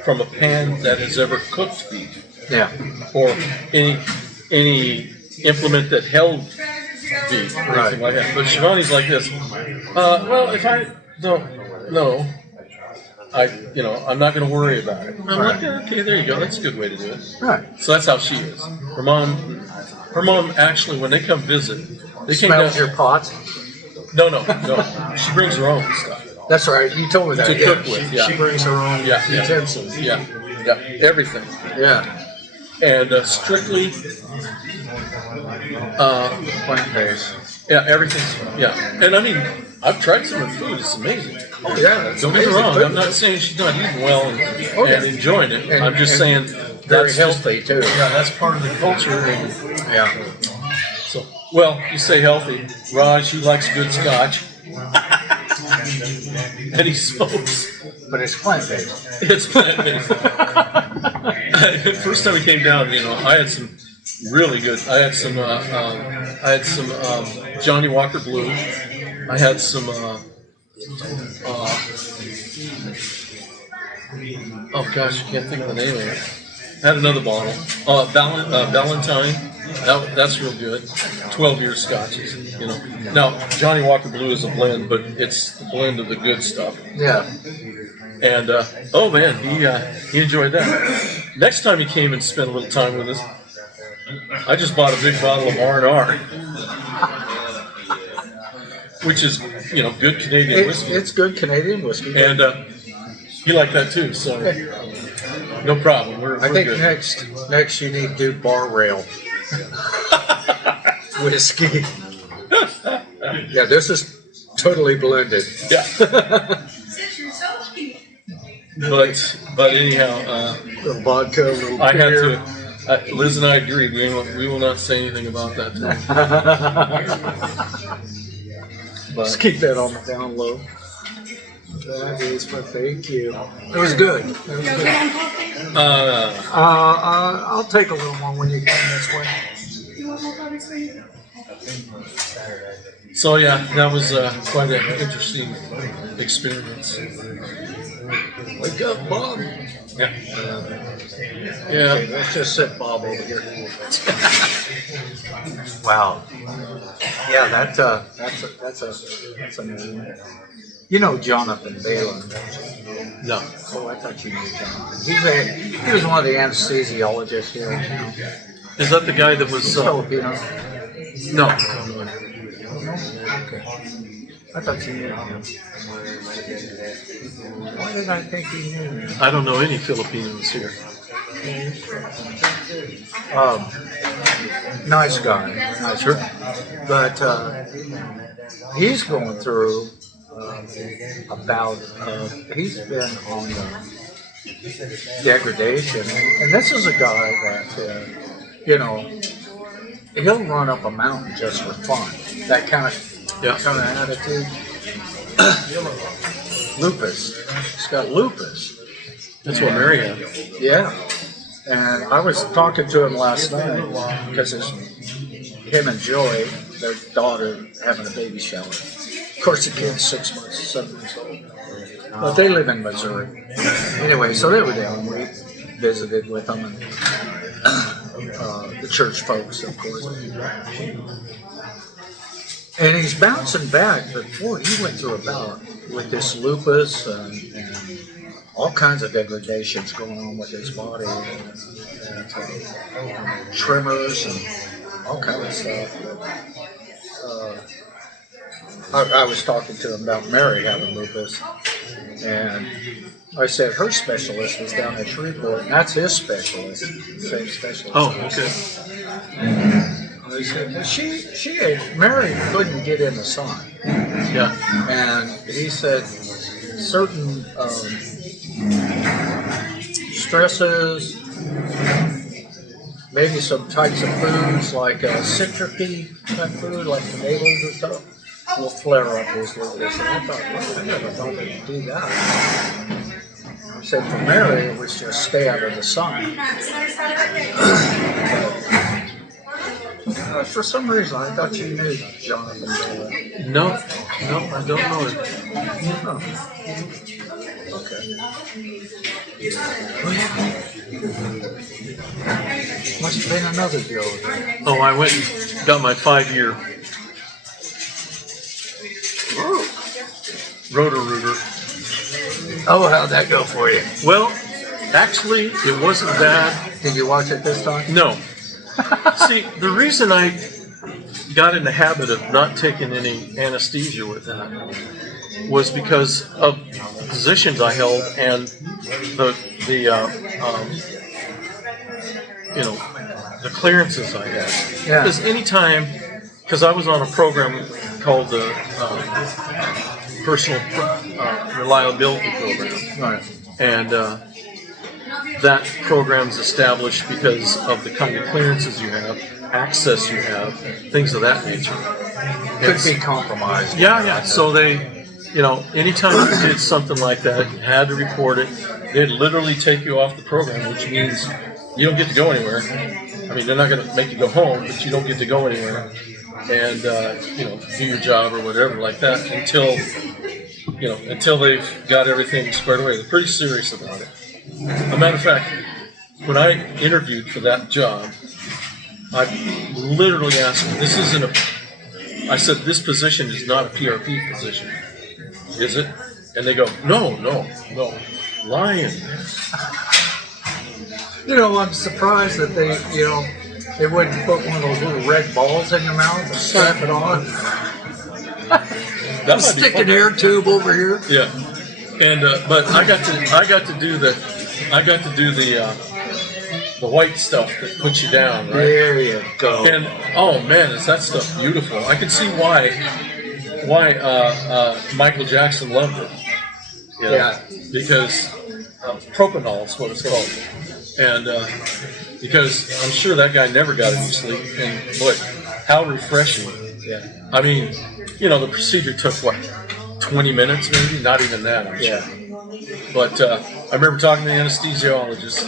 from a pan that has ever cooked beef Yeah. or any implement that held beef or Right. anything like that. But Shivani's like this. Well, if I don't know, I'm not going to worry about it. I'm like, okay, there you go. That's a good way to do it. Right. So that's how she is. Her mom actually, when they come visit, they came Smells down. your pots. No. She brings her own stuff. That's right. You told me that. To yeah. cook with, yeah. She brings her own Yeah. utensils. Yeah, everything. Yeah. And strictly, Plant-based. yeah, everything's, yeah. And I mean, I've tried some of the food. It's amazing. Oh yeah. It's Don't get me amazing wrong. food. I'm not saying she's not eating well and yeah. enjoying it. And- I'm just saying Very that's just, healthy too. yeah, that's part of the culture. And Yeah. so, well, you say healthy. Raj, he likes good scotch. And he smokes. But it's plant-based. It's plant-based. First time we came down, I had some really good. I had some Johnny Walker Blue. I had some. Oh gosh, I can't think of the name of it. I had another bottle. Valentine. That's real good. 12-year scotches. Now Johnny Walker Blue is a blend, but it's the blend of the good stuff. Yeah. And oh man, he enjoyed that. Next time he came and spent a little time with us, I just bought a big bottle of R&R, which is good Canadian whiskey, It's good Canadian whiskey. and he liked that too. So no problem. We're I think good. next you need to do bar rail whiskey. Yeah, this is totally blended. Yeah. But anyhow, Little vodka, a little I had beer. to. Liz and I agreed. We will not say anything about that today. Let's But keep that on the down low. That is for thank you. It was good. It was good. I'll take a little more when you come this way. so yeah, that was quite an interesting experience. Wake up, Bob. Yeah. Okay, Yeah. let's just sit Bob over here. Wow. Yeah, that's amazing. You know Jonathan Balin. No. Oh, I thought you knew Jonathan. He was one of the anesthesiologists here in town. Is that the guy that was? Filipino. No. Okay. I thought you knew him. Why did I think you knew him? I don't know any Filipinos here. Nice guy, nicer. But he's going through he's been on degradation. And this is a guy that, he'll run up a mountain just for fun. That kind of attitude. Lupus. He's got lupus. That's what Mary had. Yeah. And I was talking to him last night because it's him and Joy, their daughter, having a baby shower. Of course, the kid's 6 months, 7 years old. But they live in Missouri. Anyway, so they were down. We visited with them and the church folks, of course. And he's bouncing back, but boy, he went through a bout with this lupus and all kinds of degradations going on with his body, and tremors and all kinds of stuff. I was talking to him about Mary having lupus, and I said her specialist was down at Shreveport, and that's his specialist, same specialist. Oh, okay. I said, Mary couldn't get in the sun. Yeah. And he said certain stresses, maybe some types of foods like citric-y type food, like tomatoes and stuff, will flare up his lupus. And I thought, well, I never thought they'd do that. I said for Mary, it was just stay out of the sun. For some reason, I thought you knew Jonathan Taylor. No, I don't know it. Oh. Okay. Must have been another Joe. Oh, I went and got my 5-year Roto-Rooter. Oh, how'd that go for you? Well, actually, it wasn't bad. Did you watch it this time? No. See, the reason I got in the habit of not taking any anesthesia with that was because of positions I held and the clearances I had. Yeah. Because because I was on a program called the Personal Reliability Program, Right. and that program's established because of the kind of clearances you have, access you have, things of that nature. Could be compromised. Yeah. So they, anytime you did something like that, you had to report it. They'd literally take you off the program, which means you don't get to go anywhere. I mean, they're not going to make you go home, but you don't get to go anywhere and, do your job or whatever like that until they've got everything squared away. They're pretty serious about it. As a matter of fact, when I interviewed for that job, I literally asked them, I said, this position is not a PRP position, is it? And they go, no, lying. I'm surprised that they wouldn't put one of those little red balls in your mouth and strap it on. That might be Stick fun. an air tube over here. Yeah, and but I got to do the white stuff that puts you down, right? There you go. And oh man, is that stuff beautiful? I can see why Michael Jackson loved it. Yeah. Because propanol is what it's called, and because I'm sure that guy never got any sleep. And boy, how refreshing! Yeah. I mean, the procedure took what, 20 minutes, maybe? Not even that, I'm sure. But I remember talking to the anesthesiologist,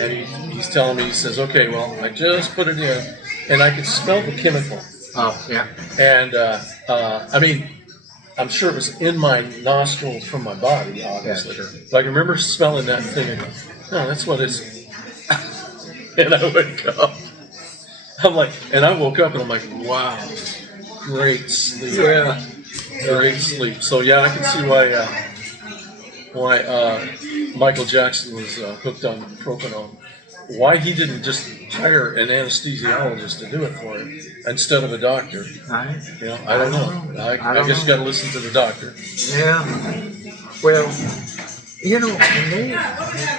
and he's telling me, he says, okay, well, I just put it in, and I could smell the chemical. Oh, yeah. And, I mean, I'm sure it was in my nostrils from my body, obviously. Yeah, sure. But I can remember smelling that and thinking, no, that's what it's... And I wake up. And I woke up and I'm like, wow, great sleep. Yeah. Great sleep. So yeah, I can see why Michael Jackson was hooked on propanol. Why he didn't just hire an anesthesiologist to do it for him instead of a doctor. Right. I don't know. I guess you got to listen to the doctor. Yeah. Well,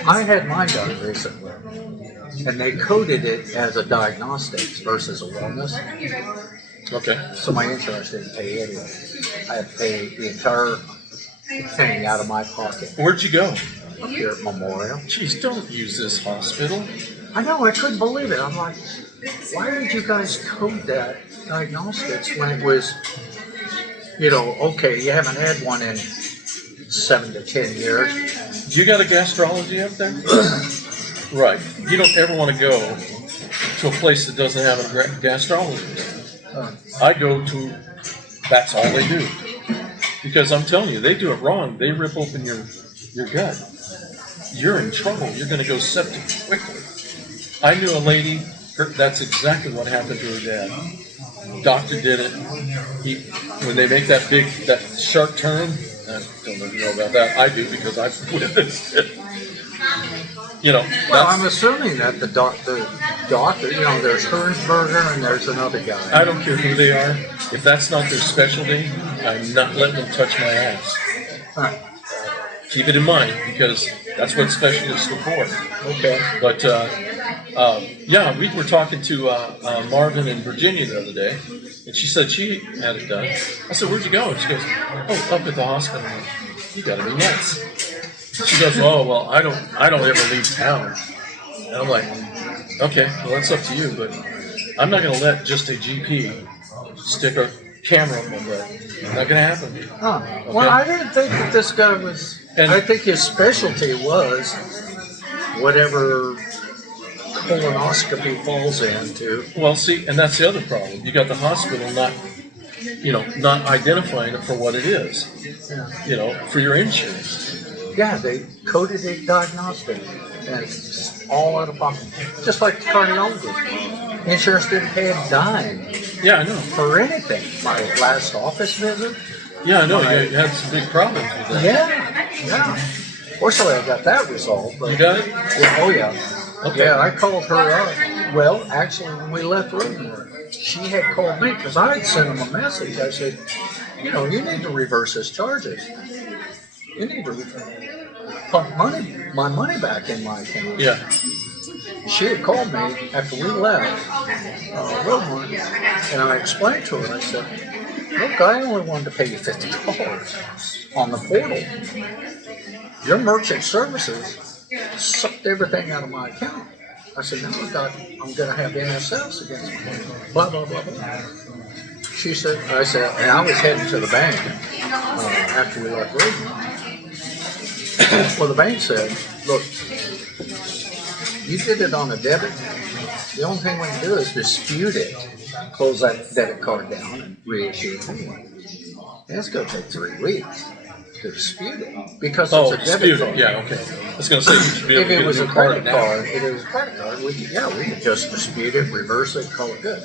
I had mine done recently, and they coded it as a diagnostics versus a wellness. Okay. So my insurance didn't pay anyway. I had to pay the entire thing out of my pocket. Where'd you go? Up here at Memorial. Geez, don't use this hospital. I know, I couldn't believe it. I'm like, why did you guys code that diagnostics when it was, okay, you haven't had one in 7 to 10 years. You got a gastrology up there? Right. You don't ever want to go to a place that doesn't have a gastrologist. I go to, that's all they do. Because I'm telling you, they do it wrong. They rip open your gut. You're in trouble. You're going to go septic quickly. I knew a lady, that's exactly what happened to her dad. Doctor did it. When they make that sharp turn, I don't know if you know about that. I do because I've witnessed it. Well, I'm assuming that the doctor, there's Hernsberger and there's another guy. I don't care who they are. If that's not their specialty, I'm not letting them touch my ass. Huh. Keep it in mind, because that's what specialists are for. Okay. But yeah, we were talking to Marvin in Virginia the other day, and she said she had it done. I said, "Where'd you go?" And she goes, "Oh, up at the hospital." I'm like, "You gotta be nuts." She goes, "Oh, well, I don't ever leave town." And I'm like, "Okay, well, that's up to you, but I'm not gonna let just a GP stick a camera up my butt. Not gonna happen." Huh. Well, I didn't think that this guy was. And- I think his specialty was whatever colonoscopy falls into. Well, see, and that's the other problem. You got the hospital not identifying it for what it is. For your insurance. Yeah, they coded it diagnostic, and it's just all out of pocket. Just like the cardiologist. Insurance didn't pay a dime Yeah, I know. for anything. My last office visit. Yeah, I know. You had some big problems with that. Yeah. Fortunately, I got that resolved. But You got it? yeah, oh yeah. Okay. Yeah, I called her up. Well, actually, when we left Roadmore, she had called me because I had sent him a message. I said, you need to reverse his charges. You need to pump my money back in my account. Yeah. She had called me after we left Roadmore, and I explained to her, I said, look, I only wanted to pay you $50 on the portal. Your merchant services sucked everything out of my account. I said, now I'm going to have NSFs against me. Blah, blah, blah, blah. She said, and I was heading to the bank after we left Roadmore. Well, the bank said, look, you did it on a debit. The only thing we can do is dispute it, close that debit card down, and reissue a new one. And it's going to take 3 weeks to dispute it because Oh, it's a debit dispute card. it. Yeah, okay. I was going to say you should be able If to it get was a a new card credit now. card, we could just dispute it, reverse it, call it good.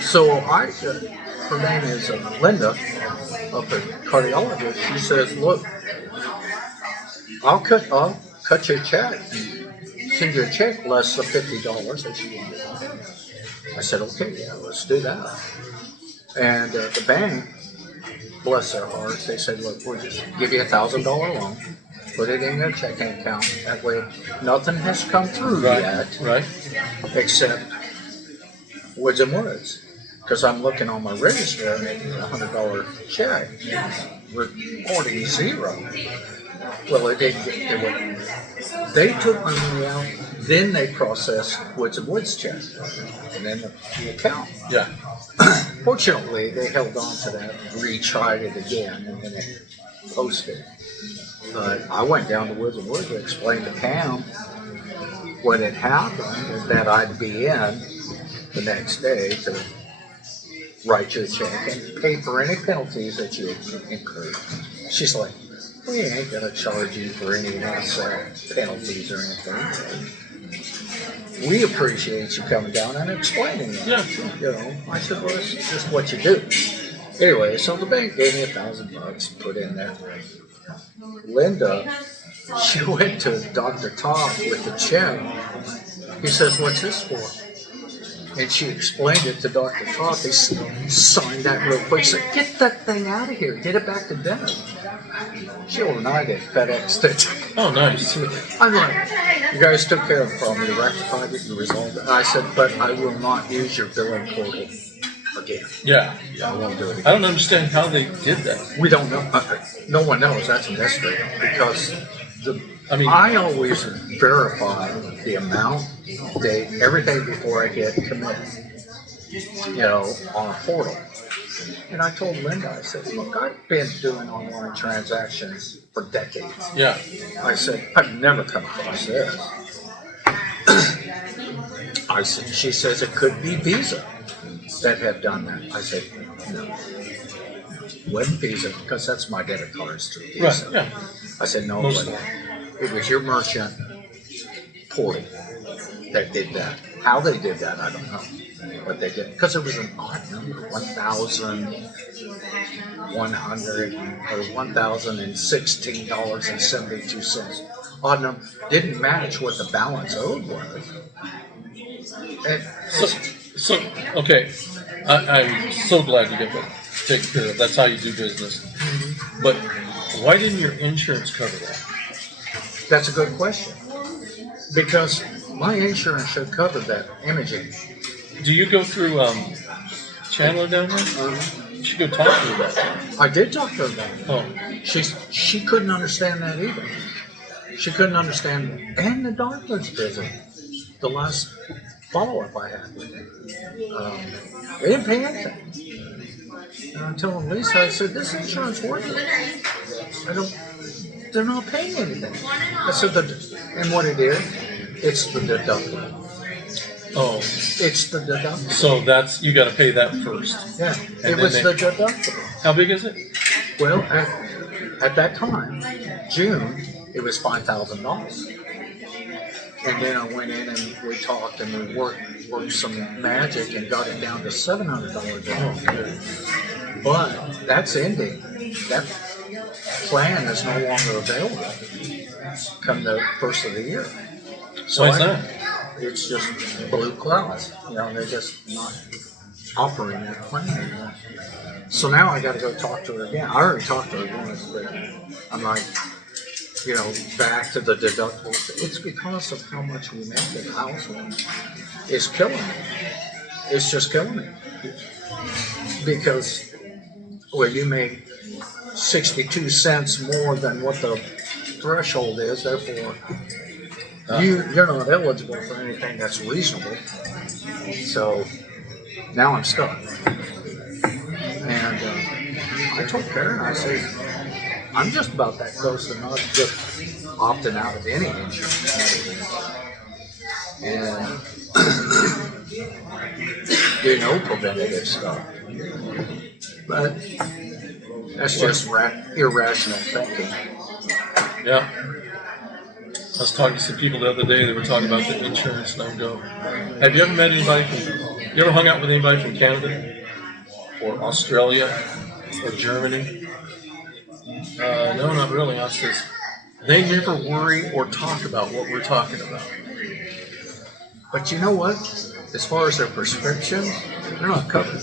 So her name is Linda, up at cardiologist. She says, look, I'll cut you a check, send you a check less than $50 that you want. I said, okay, yeah, let's do that. And the bank, bless their hearts, they said, look, we'll just give you $1,000 loan, put it in your checking account. That way, nothing has come through yet, Right. except Woods and Woods. Because I'm looking on my register and it's $100 check, reporting zero. Well, it didn't get. They took my money out, then they processed Woods and Woods check, and then the account. Yeah. Fortunately, they held on to that, retried it again, and then it posted. But I went down to Woods and Woods and explained to Pam what had happened and that I'd be in the next day to write you a check and pay for any penalties that you incurred. She's like, we ain't gonna charge you for any penalties or anything. We appreciate you coming down and explaining that. Yeah. I said, well, it's just what you do. Anyway, so the bank gave me $1,000 put in there. Linda, she went to Dr. Tom with the check. He says, what's this for? And she explained it to Dr. Toth. He signed that real quick. Said, get that thing out of here. Get it back to Dennis. She overnight it, FedExed it. Oh, nice. I'm like, you guys took care of the problem. You rectified it. You resolved it. I said, but I will not use your billing portal again. Yeah. I won't do it again. I don't understand how they did that. We don't know. No one knows. That's a mystery. Because I always verify the amount, date, everything before I hit commit, on a portal. And I told Linda, I said, look, I've been doing online transactions for decades. Yeah. I said, I've never come across this. I said, she says it could be Visa that have done that. I said, no. Wasn't Visa, because that's my debit cards through Visa. Right, yeah. I said, no, it was your merchant portal that did that. How they did that, I don't know. But they did, because it was an odd number, 1,100 or $1,016.72. Odd number, didn't match what the balance owed was. And So okay. I'm so glad you get that taken care of. That's how you do business. But why didn't your insurance cover that? That's a good question. Because my insurance should cover that imaging. Do you go through Chandler down there? You should go talk to her about that. I did talk to her about it. Oh, She couldn't understand that either. She couldn't understand it. And the doctor's visit, the last follow-up I had with him. They didn't pay anything. And I told Lisa, I said, this insurance working. They're not paying anything. I said, and what it is, it's the deductible. oh. It's the deductible. So that's you got to pay that first. Yeah, And it was then the deductible. How big is it? Well, at that time, June, it was $5,000. And then I went in and we talked and we worked some magic and got it down to $700 down. But that's ending. That plan is no longer available come the first of the year. So Why is that? It's just Blue Cross. They're just not operating that plan anymore. So now I got to go talk to her again. I already talked to her once, but I'm like, back to the deductibles. It's because of how much we make in the household. It's killing me. It's just killing me. Because, you make 62 cents more than what the threshold is, therefore, you're not eligible for anything that's reasonable. So now I'm stuck. And I told Karen, I said, I'm just about that close to not just opting out of any insurance. And preventative stuff. But that's just irrational thinking. Yeah. I was talking to some people the other day. They were talking about the insurance, and I go, "Have you ever met anybody you ever hung out with anybody from Canada or Australia or Germany?" No, not really. I says, they never worry or talk about what we're talking about. But you know what? As far as their prescription, they're not covered.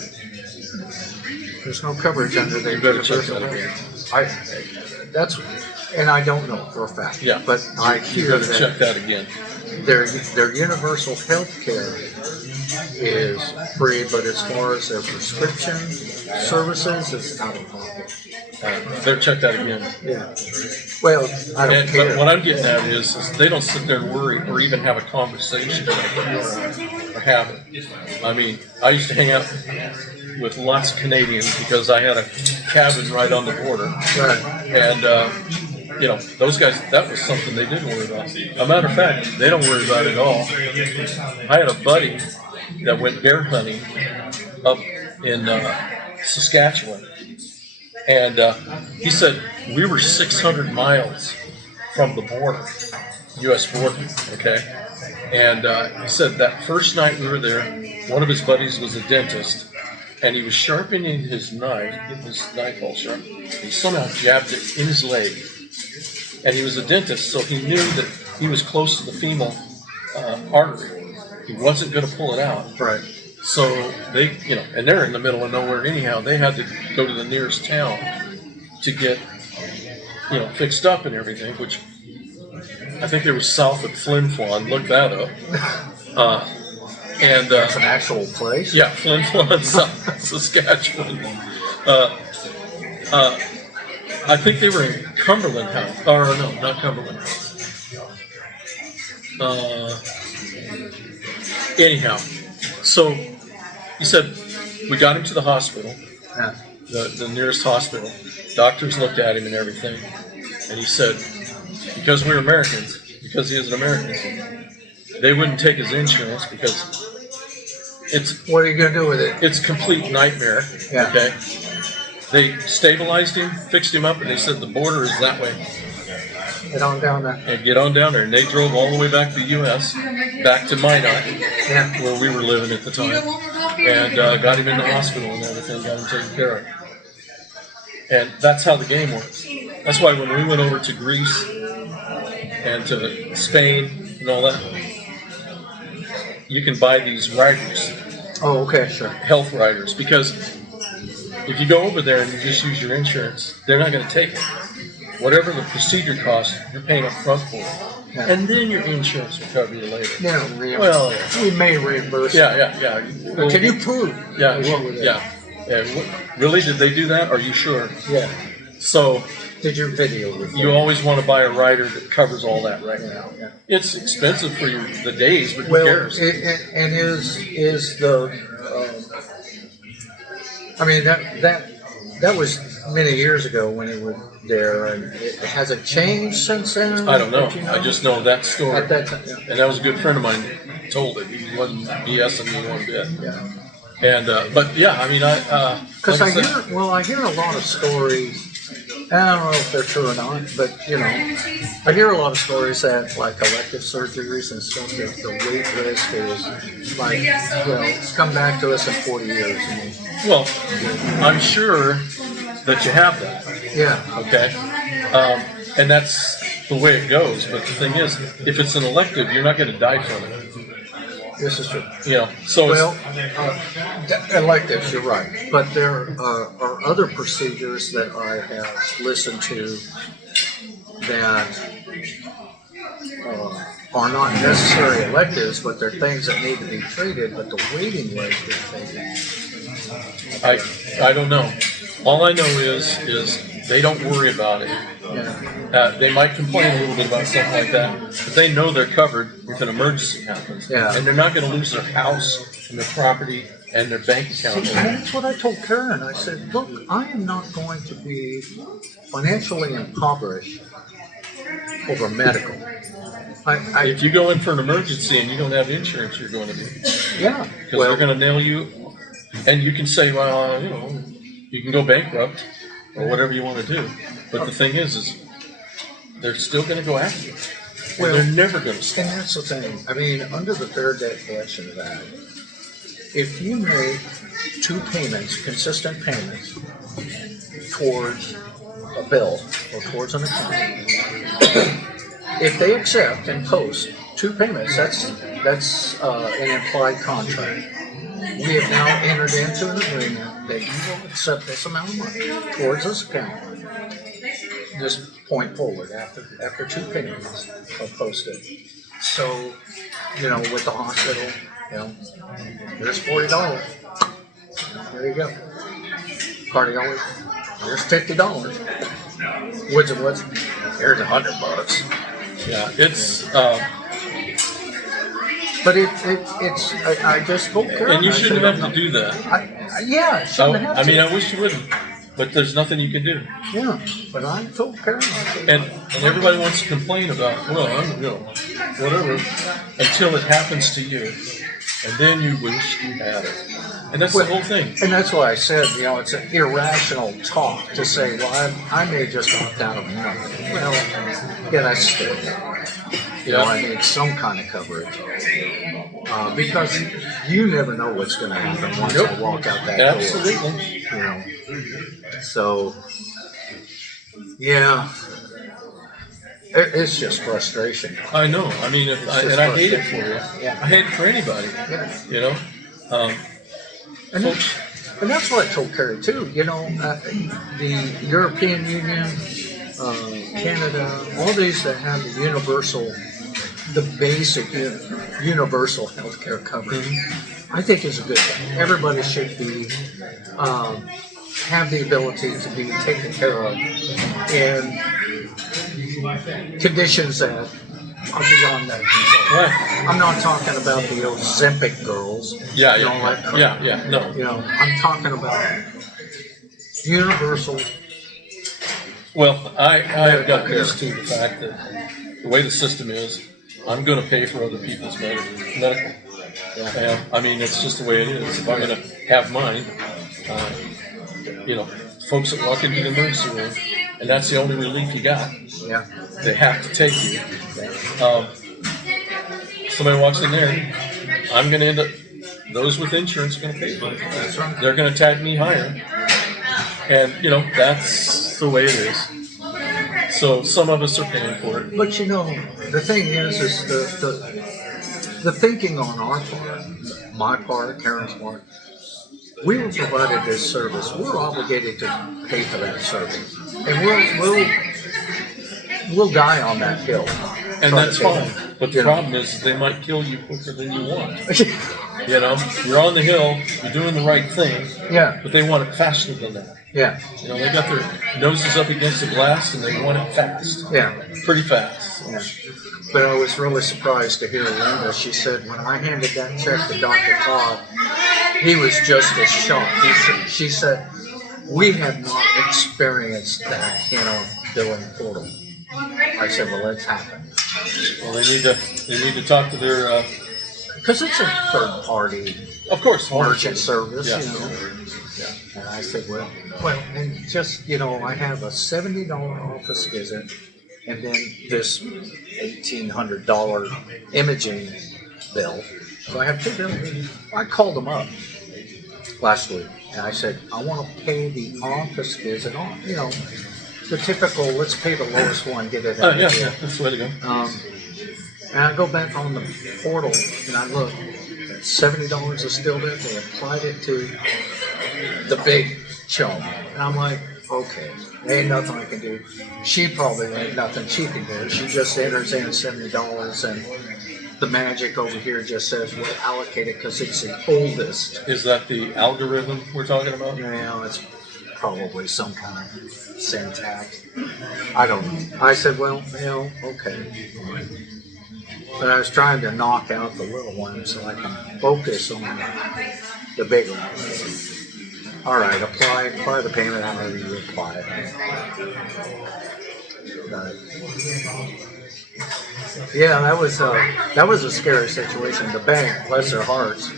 There's no coverage under their You better check universal that health. And I don't know for a fact. Yeah. But I You hear better that check that again. their universal health care is free, but as far as their prescription services, it's out of pocket. Better check that again. Yeah. Well, I don't care. But what I'm getting at is they don't sit there and worry or even have a conversation or have it. I mean, I used to hang out with lots of Canadians because I had a cabin right on the border. Right. And, those guys, that was something they didn't worry about. A matter of fact, they don't worry about it at all. I had a buddy that went bear hunting up in Saskatchewan. And he said, we were 600 miles from the border, U.S. border, okay? And he said that first night we were there, one of his buddies was a dentist, and he was sharpening his knife, getting his knife all sharp. He somehow jabbed it in his leg. And he was a dentist, so he knew that he was close to the femoral artery. He wasn't going to pull it out. Right. So they, and they're in the middle of nowhere anyhow. They had to go to the nearest town to get, fixed up and everything, which I think they were south of Flin Flon. Look that up. And That's an actual place? yeah, Flin Flon, Saskatchewan. I think they were in Cumberland House. Or no, not Cumberland House. Anyhow, so he said, we got him to the hospital, Yeah. the nearest hospital. Doctors looked at him and everything. And he said, because we're Americans, because he is an American, they wouldn't take his insurance because What are you going to do with it? it's a complete nightmare. Yeah. Okay. They stabilized him, fixed him up, and they said the border is that way. Get on down there. And get on down there. And they drove all the way back to the U.S., back to Minot, Yeah. where we were living at the time, and got him in the hospital and everything, got him taken care of. And that's how the game works. That's why when we went over to Greece and to Spain and all that, you can buy these riders Oh, okay, sure. health riders, because if you go over there and you just use your insurance, they're not going to take it. Whatever the procedure costs, you're paying up front for it. Yeah. And then your insurance will cover you later. Yeah, Well, we may reimburse. yeah. But can you prove? Yeah, issue well, with it? Really, did they do that? Are you sure? Yeah. So Did your video record? you always want to buy a rider that covers all that right now. Yeah. It's expensive for the days, but who Well, cares? and is the, I mean, that was many years ago when it was there, and has it changed since then? I don't know. Don't you I just know that story. At that time, yeah. And that was a good friend of mine that told it. He wasn't BSing me one bit. Yeah. And but yeah, I mean, Because like I said, hear a lot of stories. And I don't know if they're true or not, but I hear a lot of stories that like elective surgeries and stuff, that the wait list is like, come back to us in 40 years. well, I'm sure that you have that. Yeah. Okay, and that's the way it goes. But the thing is, if it's an elective, you're not going to die from it. This is true. So Well, electives, you're right. But there are other procedures that I have listened to that are not necessarily electives, but they're things that need to be treated, but the waiting list is taken. I don't know. All I know is they don't worry about it. Yeah. They might complain a little bit about something like that, but they know they're covered if an emergency happens. Yeah. And they're not going to lose their house and their property and their bank account. See, and that's what I told Karen. I said, look, I am not going to be financially impoverished over medical. If you go in for an emergency and you don't have insurance, you're going to be. Yeah. Because they're going to nail you. And you can say, well, you can go bankrupt or whatever you want to do. But the thing is they're still going to go after you. Well, they're never going to stop. And that's the thing. I mean, under the Fair Debt Collection Act, if you make two payments, consistent payments, towards a bill or towards an account, if they accept and post two payments, that's an implied contract. We have now entered into an agreement that you will accept this amount of money towards this account, this point forward after two payments are posted. So, with the hospital, there's $40. There you go. Cardiologist, there's $50. Woods and Woods, there's $100. Yeah, it's. But it's I just told Karen. And you shouldn't have to do that. I mean, I wish you wouldn't. But there's nothing you can do. Yeah, but I told Karen. And everybody wants to complain about, whatever, until it happens to you. And then you wish you had it. And that's the whole thing. And that's why I said, it's an irrational talk to say, well, I may just opt out of nothing. Well, that's still, I need some kind of coverage. Because you never know what's going to happen once I walk out that door. Absolutely. So, yeah. It's just frustration. I know. I mean, I hate it for you. Yeah. I hate it for anybody. Yeah. And that's what I told Carrie too. The European Union, Canada, all these that have the basic universal health care coverage, I think is a good thing. Everybody should be have the ability to be taken care of in conditions that are beyond their control. Right. I'm not talking about the Ozempic girls. Yeah. No. I'm talking about universal. Well, I've got used to the fact that the way the system is, I'm going to pay for other people's medical. Yeah. I mean, it's just the way it is. If I'm going to have mine, folks that walk into the emergency room, and that's the only relief you got. Yeah. They have to take you. Somebody walks in there, I'm going to end up, those with insurance are going to pay for it. That's right. They're going to tag me higher. And, that's the way it is. So some of us are paying for it. But the thing is the thinking on our part, my part, Karen's part, we were provided this service. We're obligated to pay for that service, and we'll die on that hill. And that's fine. But the You know. problem is they might kill you quicker than you want. You know, you're on the hill, you're doing the right thing, Yeah, but they want it faster than that. yeah, You know, they got their noses up against the glass and they want it fast. yeah. Pretty fast. Yeah. But I was really surprised to hear Linda. She said when I handed that check to Dr. Todd, he was just as shocked. She said, we have not experienced that in our billing portal. I said, well, it's happened. Well, they need to talk to their, Because it's a third party of course, merchant service, Yeah. you know. Yeah. And I said, well, and just, I have a $70 office visit and then this $1,800 imaging bill. So I have two bills. I called them up last week and I said, I want to pay the office visit on, the typical, let's pay the lowest one, get it Oh, out yeah, of here. yeah, that's the way to go. And I go back on the portal and I look, $70 is still there. They applied it to the big chunk. And I'm like, okay, there ain't nothing I can do. She probably ain't nothing she can do. She just enters in $70 and the magic over here just says we'll allocate it because it's the oldest. Is that the algorithm we're talking about? It's probably some kind of syntax. I don't know. I said, well, okay. But I was trying to knock out the little one so I can focus on the big one. All right, apply the payment however you apply it. But, yeah, that was a scary situation. The bank, bless their hearts.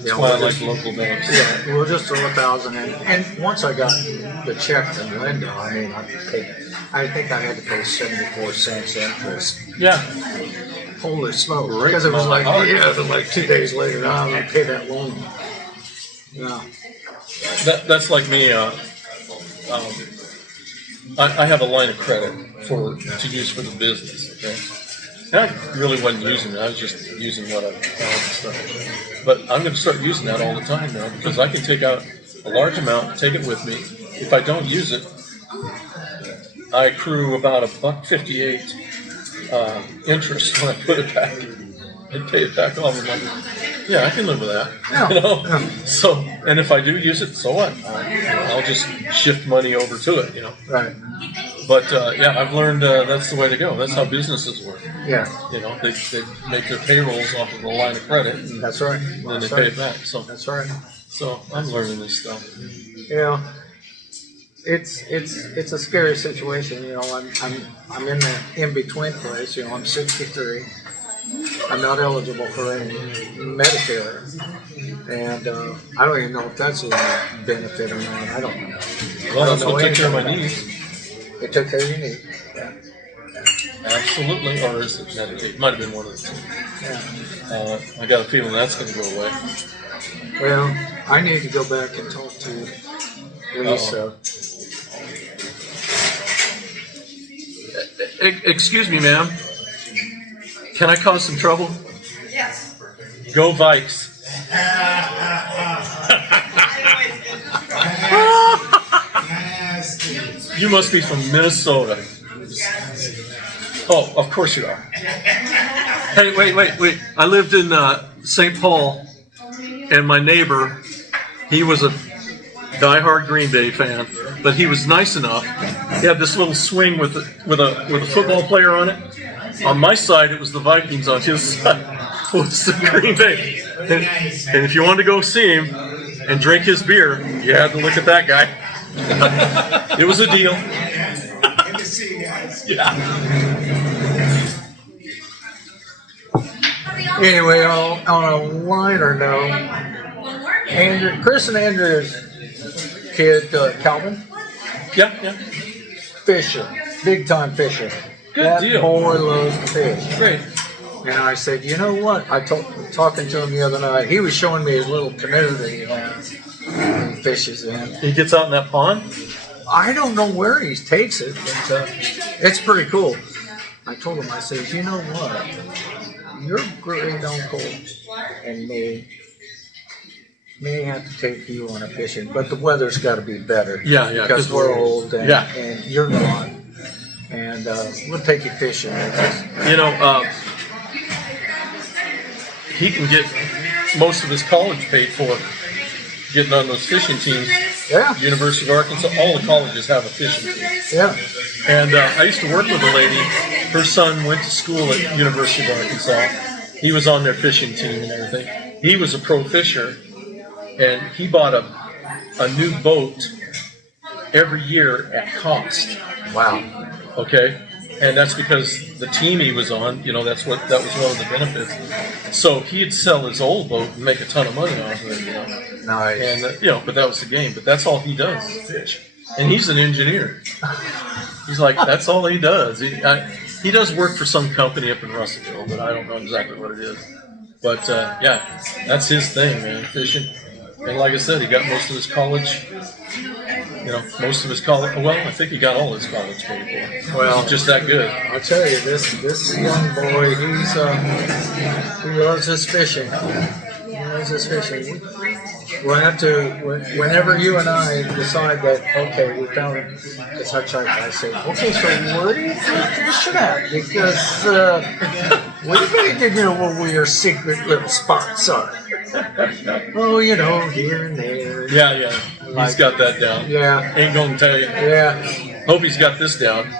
That's why I like local banks. Yeah, we'll just throw 1,000 in. And once I got the check from Linda, I think I had to pay 74 cents interest. Yeah. Holy smoke. Great Because it was like, amount of it was like 2 days later, now I'm going to pay that loan. Yeah. That's like me. I have a line of credit to use for the business. Okay, and I really wasn't using it. I was just using what I found and stuff. But I'm going to start using that all the time now because I can take out a large amount, take it with me. If I don't use it, I accrue about $1.58 interest when I put it back. And pay it back off. I'm like, yeah, I can live with that. Yeah. So, and if I do use it, so what? I'll just shift money over to it. Right. But yeah, I've learned that's the way to go. That's how businesses work. Yeah. They make their payrolls off of a line of credit, and That's right. then they pay it back. So right. So I'm learning this stuff. It's a scary situation. I'm in the in between place. I'm 63. I'm not eligible for any Medicare, and I don't even know if that's a benefit or not. I don't know. Well, that's know what took care of my anything needs. It took care of your needs. Absolutely. Or is it Medicaid? It might have been one of the two. Yeah. I got a feeling that's going to go away. Well, I need to go back and talk to Lisa. Excuse me, ma'am. Can I cause some trouble? Yes. Go Vikes. You must be from Minnesota. Oh, of course you are. Hey, wait. I lived in St. Paul, and my neighbor, he was a diehard Green Bay fan, but he was nice enough. He had this little swing with a football player on it. On my side, it was the Vikings. On his side was the Green Bay. And if you wanted to go see him and drink his beer, you had to look at that guy. It was a deal. Good to see you guys. Yeah. Anyway, on a lighter note, Chris and Andrew's kid, Calvin, Yeah. fisher, big time fisher. Good That deal. boy loves fish. Great. And I said, you know what? Talking to him the other night. He was showing me his little canoe that he has. He fishes in. He gets out in that pond? I don't know where he takes it, but it's pretty cool. I told him, I said, you know what? your great uncle and me may have to take you on a fishing, but the weather's got to be better. Yeah, yeah, Because 'cause we're old and, yeah. and you're not. And we'll take you fishing. You know, he can get most of his college paid for getting on those fishing teams. Yeah, University of Arkansas, all the colleges have a fishing team. yeah. And I used to work with a lady. Her son went to school at University of Arkansas. He was on their fishing team and everything. He was a pro fisher, and he bought a new boat every year at cost. Wow. Okay, and that's because the team he was on, that was one of the benefits. So he'd sell his old boat and make a ton of money off of it. Nice. And but that was the game. But that's all he does, is fish. And he's an engineer. He's like, that's all he does. He does work for some company up in Russellville, but I don't know exactly what it is. But yeah, that's his thing, man, fishing. And like I said, he got most of his college. Well, I think he got all his college paid for. Well, He's just that good. I'll tell you, this young boy, he loves his fishing. He loves his fishing. We'll have to, whenever you and I decide that, okay, we found it's hitchhiking, I say, okay, so where do you think fishing at? Because we need to know where your secret little spots are. Oh, here and there. Yeah. He's got that down. Yeah. Ain't gonna tell you. Yeah. Hope he's got this down.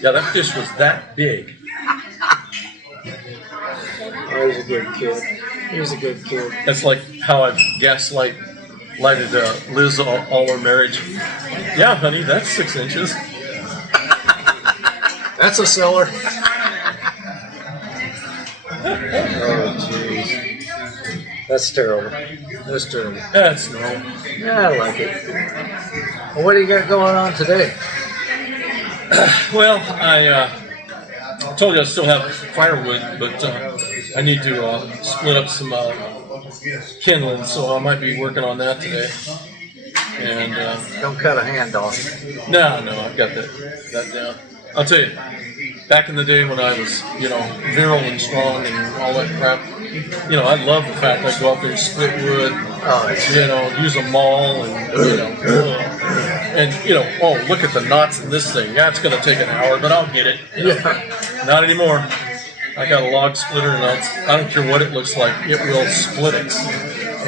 Yeah, that fish was that big. Oh, he's a good kid. He's a good kid. That's like how I've lighted Liz all her marriage. Yeah, honey, that's 6 inches. That's a seller. Oh, jeez. That's terrible. That's terrible. That's normal. Yeah, I like it. Well, what do you got going on today? Well, I told you I still have firewood, but I need to split up some kindling, so I might be working on that today. And Don't cut a hand off. no, I've got that down. I'll tell you, back in the day when I was, virile and strong and all that crap, I love the fact I go out there and split wood, use a maul and, oh, look at the knots in this thing. Yeah, it's going to take an hour, but I'll get it. Yeah. Not anymore. I got a log splitter, and I don't care what it looks like, it will split it.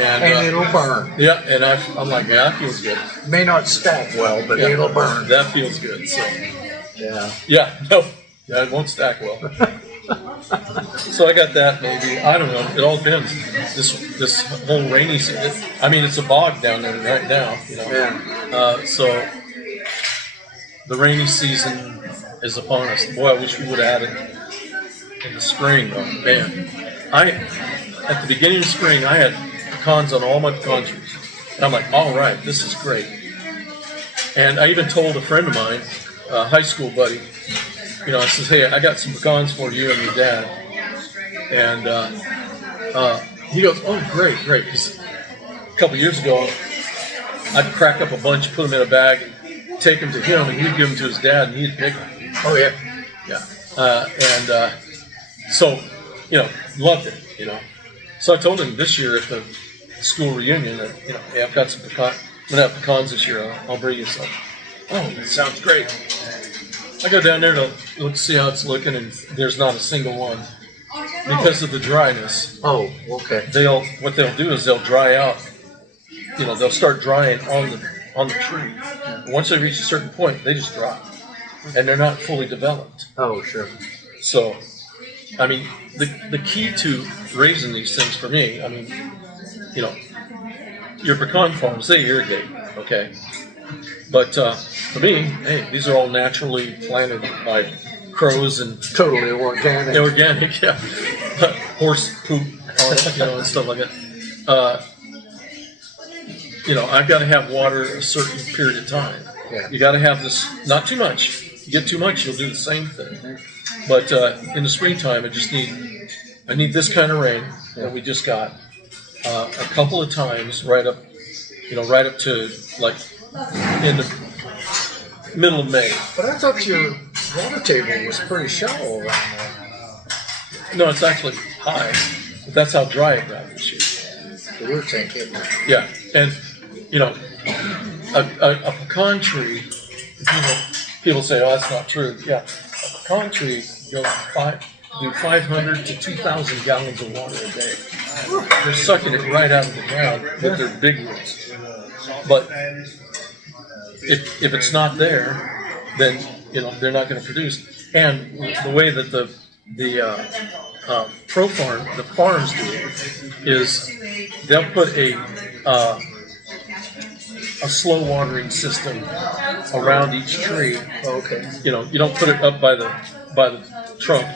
And it'll burn. Yeah, and I'm like, yeah, that feels good. May not stack well, but it'll burn. That feels good. So, Yeah. it won't stack well. So I got that maybe. I don't know. It all depends. This whole rainy season. It's a bog down there right now. Yeah. So the rainy season is upon us. Boy, I wish we would have had it in the spring. Oh, man, at the beginning of spring, I had pecans on all my pecan trees, and I'm like, all right, this is great. And I even told a friend of mine, a high school buddy, I says, hey, I got some pecans for you and your dad. And he goes, oh, great. Because a couple years ago, I'd crack up a bunch, put them in a bag, and take them to him, and he'd give them to his dad, and he'd pick them. Oh, yeah. Yeah. So, loved it, So I told him this year at the school reunion that, hey, I've got some pecans. I'm going to have pecans this year. I'll bring you some. Oh, that sounds great. I go down there to look, see how it's looking, and there's not a single one because of the dryness. Oh, okay. What they'll do is they'll dry out. They'll start drying on the tree. And once they reach a certain point, they just drop, and they're not fully developed. Oh, sure. So, the key to raising these things for me, your pecan farms, they irrigate, okay? But for me, hey, these are all naturally planted by crows and Totally organic. organic, yeah, horse poop on it, and stuff like that. I've got to have water a certain period of time. Yeah. You got to have this, not too much. You get too much, you'll do the same thing. But in the springtime, I need this kind of rain that we just got a couple of times right up to like in the middle of May. But I thought your water table was pretty shallow around there. No, it's actually high, but that's how dry it got this year. So we're thinking, Yeah, and you know, a pecan tree. People say, "Oh, that's not true." Yeah, a pecan tree goes 500 to 2,000 gallons of water a day. They're sucking it right out of the ground with their big roots. But if it's not there, then they're not going to produce. And the way that the farms do it is they'll put a slow watering system around each tree. okay. You don't put it up by the trunk.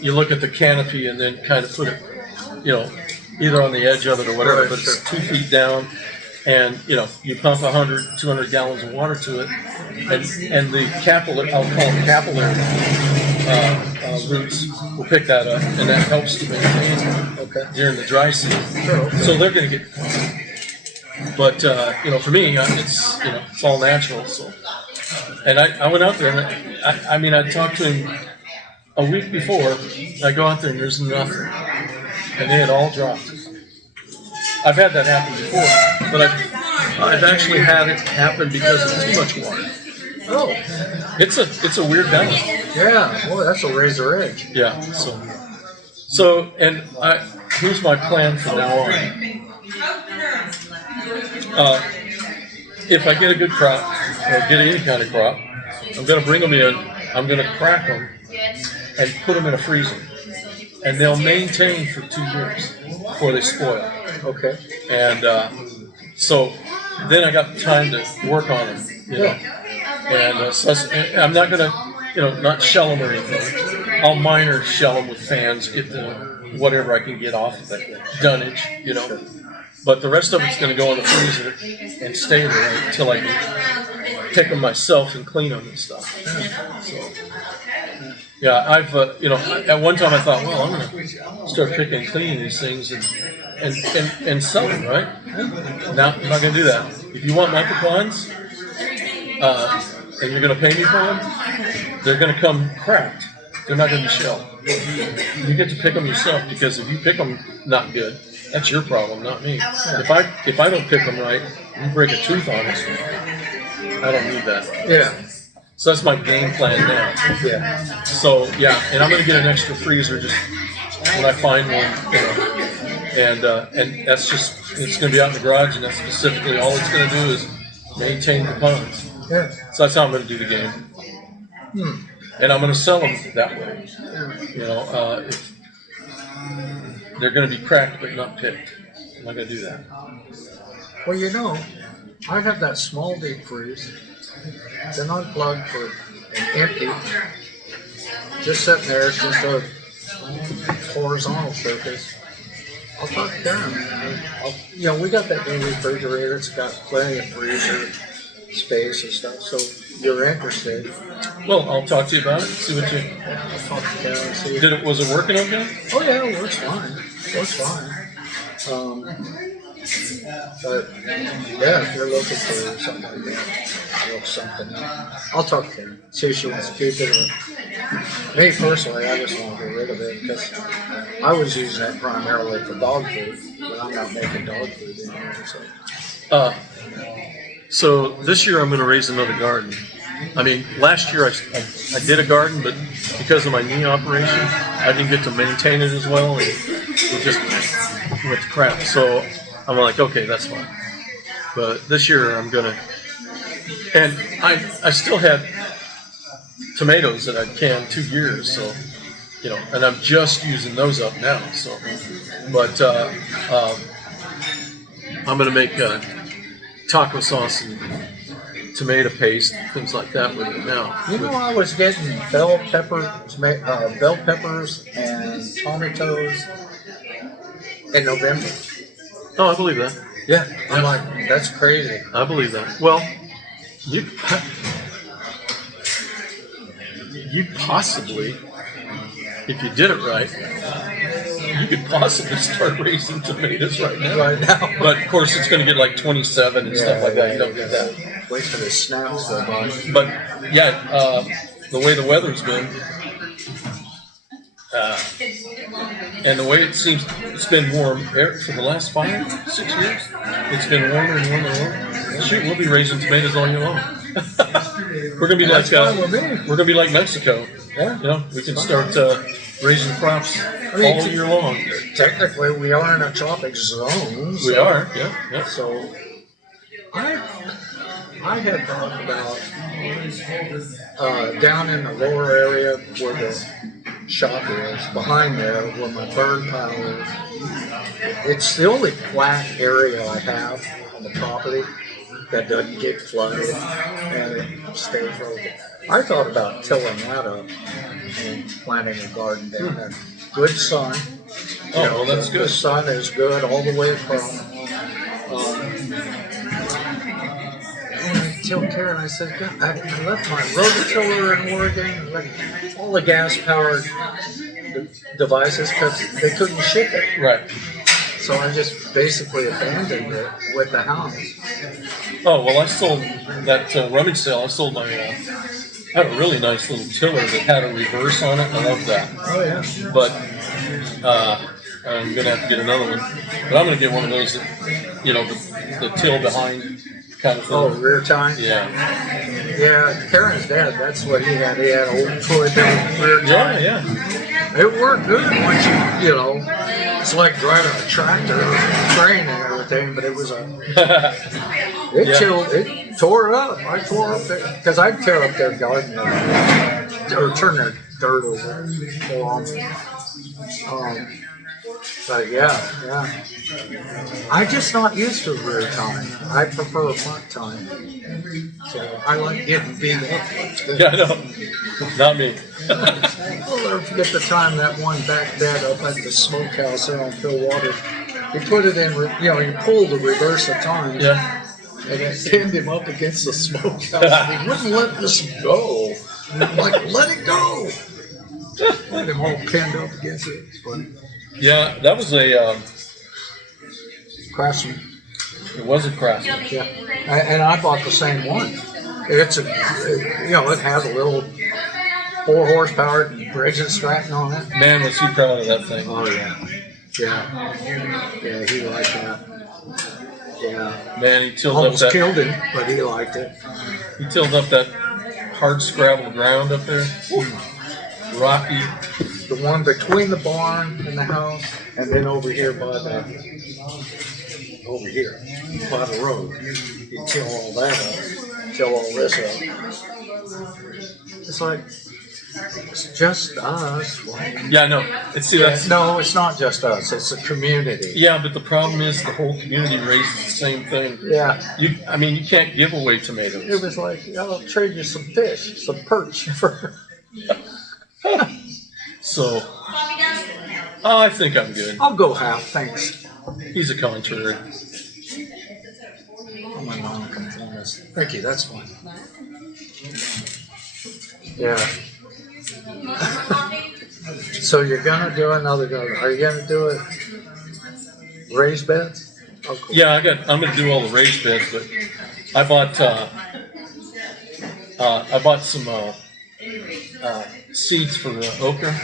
You look at the canopy and then kind of put it, either on the edge of it or whatever. Right, But it's sure. 2 feet down, and you pump 100, 200 gallons of water to it, and the capillary, I'll call them capillary roots, will pick that up, and that helps to maintain during the dry season. Sure, okay. So they're going to get. But for me, it's all natural. So, and I went out there, and I talked to him a week before. I go out there, and there's nothing, and they had all dropped. I've had that happen before, but I've actually had it happen because of too much water. Oh, It's a weird balance. yeah. Boy, that's a razor edge. Yeah. So and here's my plan from now on. If I get a good crop, or get any kind of crop, I'm going to bring them in, I'm going to crack them, and put them in a freezer. And they'll maintain for 2 years before they spoil. Okay. And so then I got time to work on them, And so I'm not going to, not shell them or anything. I'll minor shell them with fans, get the whatever I can get off of it, dunnage, But the rest of it's going to go in the freezer and stay there until I can pick them myself and clean them and stuff. So, yeah, I've, at one time I thought, well, I'm going to start picking and cleaning these things and sell them, right? Now, I'm not going to do that. If you want my pecans, and you're going to pay me for them, they're going to come cracked. They're not going to be shelled. You get to pick them yourself, because if you pick them not good, that's your problem, not me. If I don't pick them right, you break a tooth on it. I don't need that. Yeah. So that's my game plan now. Yeah. So yeah, and I'm going to get an extra freezer just when I find one, and that's just, it's going to be out in the garage, and that's specifically all it's going to do is maintain the ponds. Yeah. So that's how I'm going to do the game. And I'm going to sell them that way. If they're going to be cracked but not picked. I'm not going to do that. Well, I have that small deep freeze, then unplugged for an empty, just sitting there. It's just a horizontal surface. I'll talk to Karen. We got that new refrigerator. It's got plenty of freezer space and stuff. So if you're interested, Well, I'll talk to you about it. See what you. I'll talk to Karen and see. Was it working okay? Oh yeah, it works fine. Works fine. But yeah, if you're looking for something like that, look something up. I'll talk to Karen. See if she wants to keep it. Or me personally, I just want to get rid of it because I was using it primarily for dog food, but I'm not making dog food anymore. So this year I'm going to raise another garden. Last year I did a garden, but because of my knee operation, I didn't get to maintain it as well, and it just went to crap. So I'm like, okay, that's fine. But this year I'm going to, and I still had tomatoes that I'd canned 2 years, so, and I'm just using those up now. So, but I'm going to make taco sauce and tomato paste, things like that with it now. I was getting bell peppers and tomatoes in November. Oh, I believe that. Yeah, I'm like, that's crazy. I believe that. Well, you possibly, if you did it right, you could possibly start raising tomatoes right now. Right now. But of course, it's going to get like 27 and stuff like that. You don't get that. Wait for the snaps to go on. But yeah, the way the weather's been, And the way it seems, it's been warm for the last 5, 6 years. It's been warmer and warmer and warmer. Shoot, we'll be raising tomatoes all year long. We're gonna be like we're gonna be like Mexico. Yeah. You know, we can start raising crops all year long. Technically, we are in a tropic zone. We so- are, yeah. So, I had thought about down in the lower area where the shop is, behind there where my burn pile is. It's the only flat area I have on the property that doesn't get flooded and it stays open. I thought about tilling that up and planting a garden down there. Good sun. Oh, well, that's The good. sun is good all the way across. And I told Karen, I said, God, I left my rototiller in Oregon, like all the gas-powered devices, because they couldn't ship it. Right. So I just basically abandoned it with the house. Oh, well, I sold that rummage sale. I sold my, I had a really nice little tiller that had a reverse on it. I love that. Oh, yeah. But I'm going to have to get another one. But I'm going to get one of those, that, you know, the till behind kind of thing. Oh, rear time? Yeah. Yeah, Karen's dad, that's what he had. He had an old Troy Bill rear time. Yeah. It worked good once you know, it's like driving a tractor or a train and everything, but it was it Yeah. chilled, it tore up. I tore up there, because I'd tear up their garden or turn their dirt over for them. But yeah. I'm just not used to rear time. I prefer front time. So I like getting beat up. Yeah, I know. Not me. I'll never forget the time that one back bed up at the smokehouse there on Phil Water. He put it in, he pulled the reverse of time. Yeah. And it pinned him up against the smokehouse. He wouldn't let this go. I'm like, let it go. Had him all pinned up against it. It's funny. Yeah, that was a, Craftsman. it was a Craftsman. Yeah. And I bought the same one. It's it has a little 4 horsepower bridge and Stratton on it. Man, was he proud of that thing. Oh yeah. Yeah, he liked that. Yeah. Man, he tilled Almost up that. killed him, but he liked it. He tilled up that hard scrabble ground up there. Rocky. The one between the barn and the house, and then over here by the road. You till all that up, till all this up. It's like it's just us. Yeah, I know. That's No, it's not just us. It's the community. yeah, but the problem is the whole community raises the same thing. Yeah. You can't give away It tomatoes. was like, I'll trade you some fish, some perch for. So, I think I'm good. I'll go half, thanks. He's a contrary. I'm a non-conformist. Thank you, that's fine. Yeah. So you're gonna do another garden. Are you gonna do it raised beds? Oh, cool. Yeah, I'm gonna do all the raised beds, but I bought some seeds for the okra,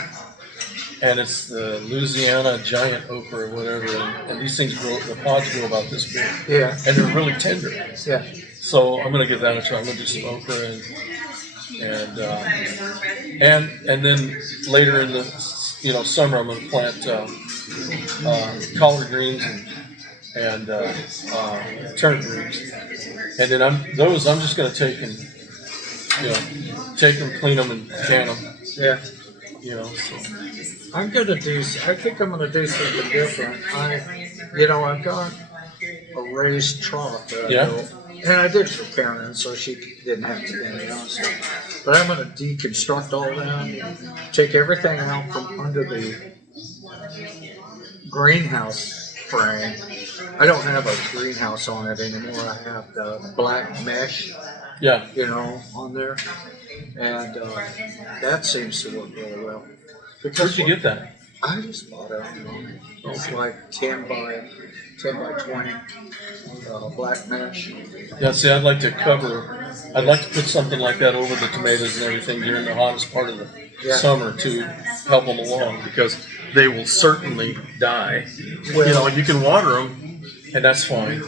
and it's the Louisiana giant okra or whatever, and these things grow, the pods grow about this big, Yeah, and they're really tender. yeah. So I'm gonna give that a try. I'm gonna do some okra and then later in the summer I'm gonna plant collard greens and turnip greens, and then I'm just gonna take them, clean them, and can them. Yeah. So. I think I'm gonna do something different. I've got a raised trough that I Yeah. built. And I did for Karen, so she didn't have to do anything else. But I'm gonna deconstruct all that, take everything out from under the greenhouse frame. I don't have a greenhouse on it anymore. I have the black mesh, Yeah. on there. And that seems to work really well. Where'd you get that? I just bought it online. It's like 10 by 20 black mesh. Yeah, see, I'd like to put something like that over the tomatoes and everything during the hottest part of the Yeah. summer to help them along, because they will certainly die. You can water them, and that's fine.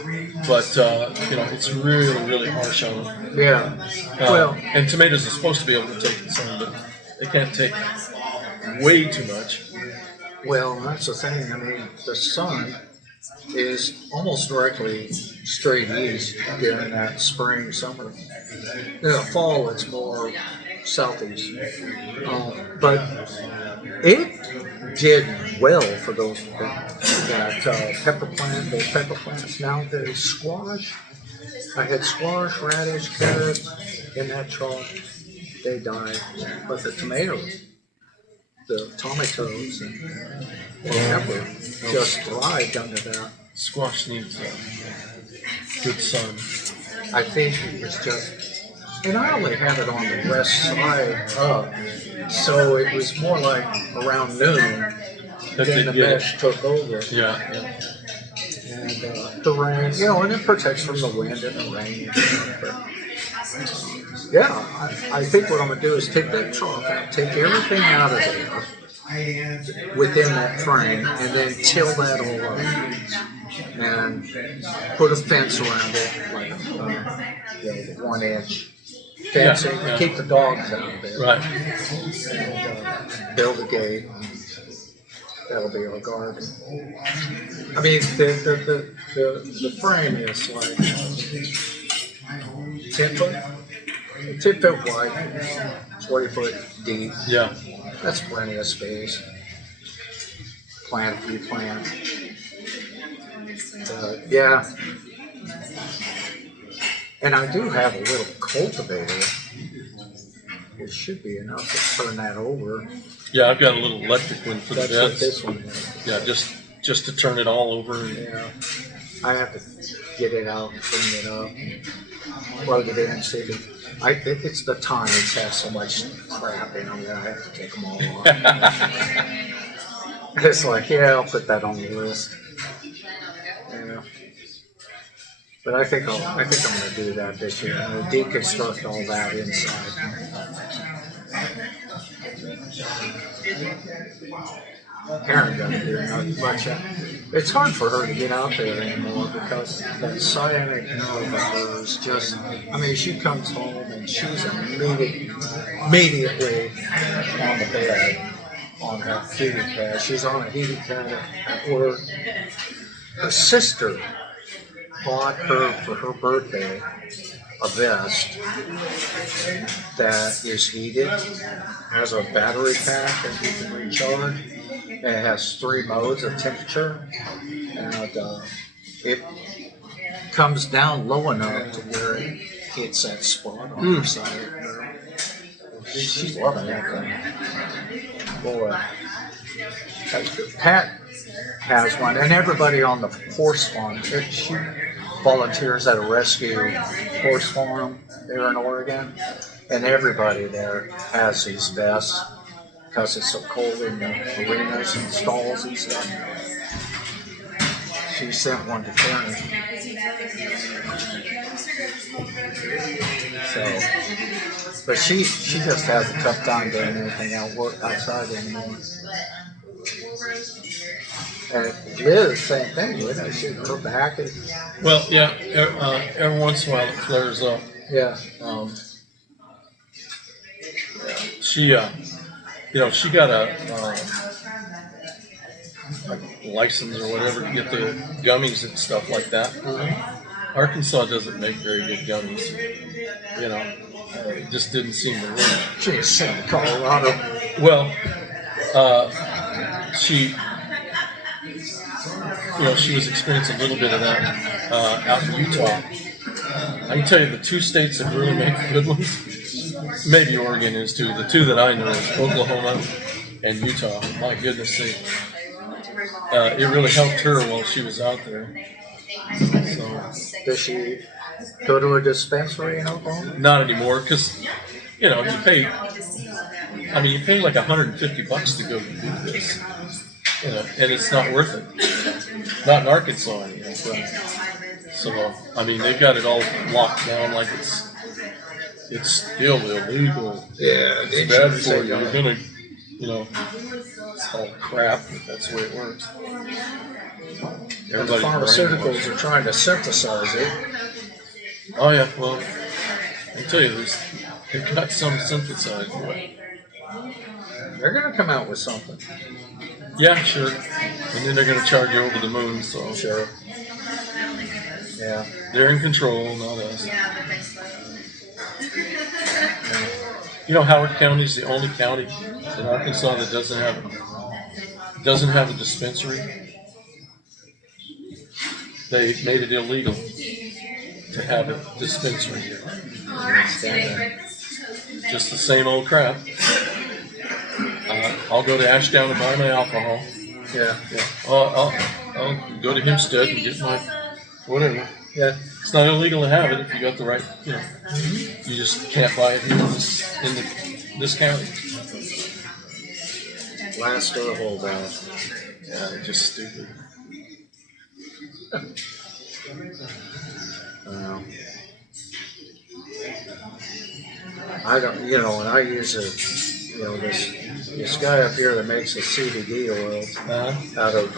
But it's really, really harsh on them. Yeah. And tomatoes are supposed to be able to take the sun, but they can't take way too much. Well, that's the thing. I mean, the sun is almost directly straight east during that spring, summer. In the fall, it's more southeast. But it did well for those that pepper plant, those pepper plants. Now the squash, I had squash, radish, carrots in that truck. They died. But the tomatoes, the tomatoes, and pepper just thrived under that. Squash needs good sun. I think it's just, and I only have it on the west side up, so it was more like around noon then the mesh took over. Yeah. And the rain, and it protects from the wind and the rain. I think what I'm going to do is take that chalk out, take everything out of there within that frame, and then till that all up. And put a fence around it, like 1-inch fencing, to keep the dogs out of it. Right. And build a gate. That'll be our garden. I mean, the frame is like 10 foot, 10 foot wide, 40 foot deep. Yeah. That's plenty of space. Plant a few plants. And I do have a little cultivator. It should be enough to turn that over. Yeah, I've got a little electric one for the That's beds. what this one is. Yeah, just to turn it all over. Yeah. I have to get it out and clean it up, plug it in, and see if it's the tines have so much crap in them that I have to take them all off. It's like, I'll put that on the list. Yeah. But I think I'm going to do that this year. I'm going to deconstruct all that inside. Karen doesn't do not much. It's hard for her to get out there anymore because that sciatic nerve of hers just, she comes home and she's immediately on the bed, on her heating pad. She's on a heating pad at work. Her sister bought her for her birthday a vest that is heated, has a battery pack that you can recharge, and it has 3 modes of temperature, and it comes down low enough to where it hits that spot on her side. She's loving that thing. Boy, Pat has one, and everybody on the horse farm, she volunteers at a rescue horse farm there in Oregon, and everybody there has these vests because it's so cold in the arenas and stalls and stuff. She sent one to Karen. But she just has a tough time doing anything outside anymore. And Liz, same thing with her. Her back is. Well, yeah. Every once in a while it flares up. Yeah. She got a license or whatever to get the gummies and stuff like that. Mm-hmm. Arkansas doesn't make very good gummies. It just didn't seem to work. She is sent to Colorado. Well, she was experiencing a little bit of that out in Utah. I can tell you the 2 states that really make the good ones, maybe Oregon is too. The 2 that I know is Oklahoma and Utah. My goodness, it really helped her while she was out there. So, does she go to a dispensary in Oklahoma? Not anymore, because you pay like $150 to go do this. And it's not worth it. Not in Arkansas anymore. So, they've got it all locked down like it's still illegal. Yeah, it's bad for you. You're gonna, It's all crap, but that's the way it works. And the Everybody's pharmaceuticals are trying to synthesize it. Oh yeah, well, I tell you, they've got some synthesized. But They're going to come out with something. yeah, sure. And then they're going to charge you over the moon. So Sure. Yeah. they're in control, not us. You know, Howard County is the only county in Arkansas that doesn't have a dispensary. They made it illegal to have a dispensary here. Just the same old crap. I'll go to Ashdown to buy my alcohol. Yeah. I'll go to Hempstead and get my whatever. Yeah. It's not illegal to have it if you got the right, you know. You just can't buy it here in this county. Last store holdout. Yeah, they're just stupid. I don't, you know, and I use this guy up here that makes a CBD oil out of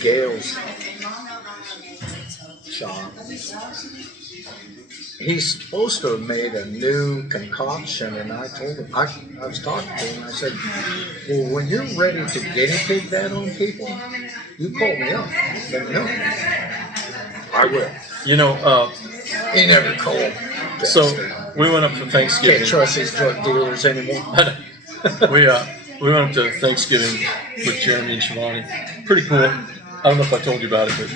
Gail's shop. He's supposed to have made a new concoction, and I told him, I was talking to him, I said, well, when you're ready to guinea pig that on people, you call me up. Let me know. I will. You know, He never called. so we went up for Thanksgiving. Can't trust these drug dealers anymore. we went up to Thanksgiving with Jeremy and Shivani. Pretty cool. I don't know if I told you about it, but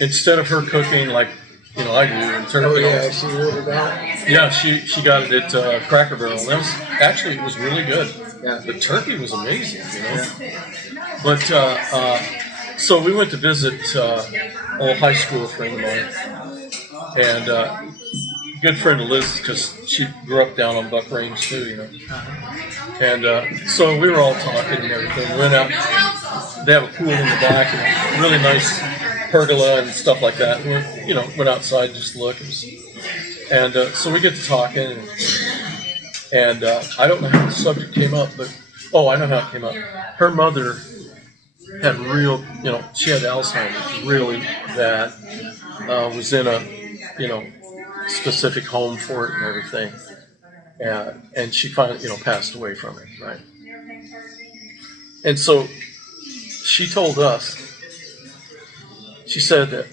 instead of her cooking like you know I do and turn Oh it yeah, on, she ordered that. yeah, she got it at Cracker Barrel. And it was really good. Yeah. The turkey was amazing, you know. But so we went to visit old high school friend of mine, and good friend of Liz because she grew up down on Buck Range too, you know. And so we were all talking and everything. We went out. They have a pool in the back and a really nice pergola and stuff like that. And we, went outside just to look. And so we get to talking, and I don't know how the subject came up, but I know how it came up. Her mother had she had Alzheimer's really bad. Was in a, specific home for it and everything. And she finally, passed away from it, right? And so she told us, she said that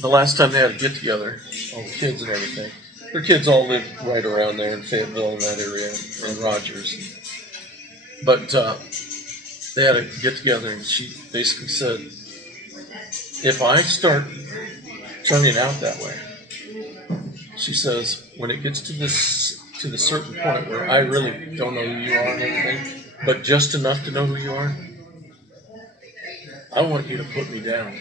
the last time they had a get together, all the kids and everything, their kids all lived right around there in Fayetteville in that area, and Rogers. But they had a get together, and she basically said, if I start turning out that way, she says, when it gets to the certain point where I really don't know who you are and everything, but just enough to know who you are, I want you to put me down.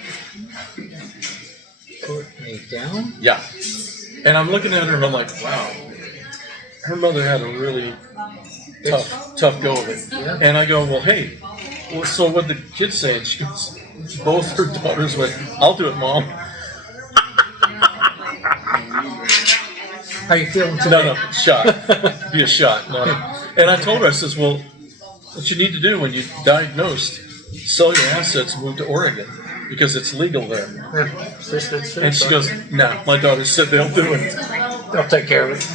Put me down? Yeah. And I'm looking at her and I'm like, wow. Her mother had a really tough go of it. Yeah. And I go, well, hey, so what the kid's saying? She goes, both her daughters went, I'll do it, Mom. How you feeling today? No, shot. Be a shot. No. And I told her, I says, well, what you need to do when you're diagnosed, sell your assets and move to Oregon because it's legal there. Yeah. Assisted suicide. And she goes, no, my daughter said they'll do it. They'll take care of it.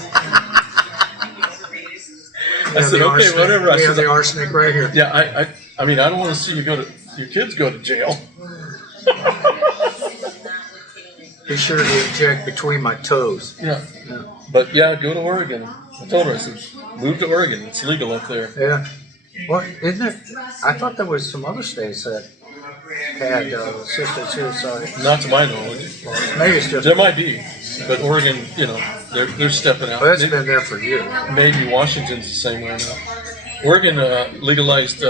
I said, okay, whatever. I We have said, the arsenic right here. yeah, I mean, I don't want to see your kids go to jail. Be sure to inject between my toes. Yeah. But yeah, go to Oregon. I told her, I said, move to Oregon. It's legal up there. Yeah. Well, isn't it? I thought there was some other states that had assisted suicide. Not to my knowledge. Maybe it's just. There might be, but Oregon, they're stepping out. Well, it's been there for years. Maybe Washington's the same way now. Oregon legalized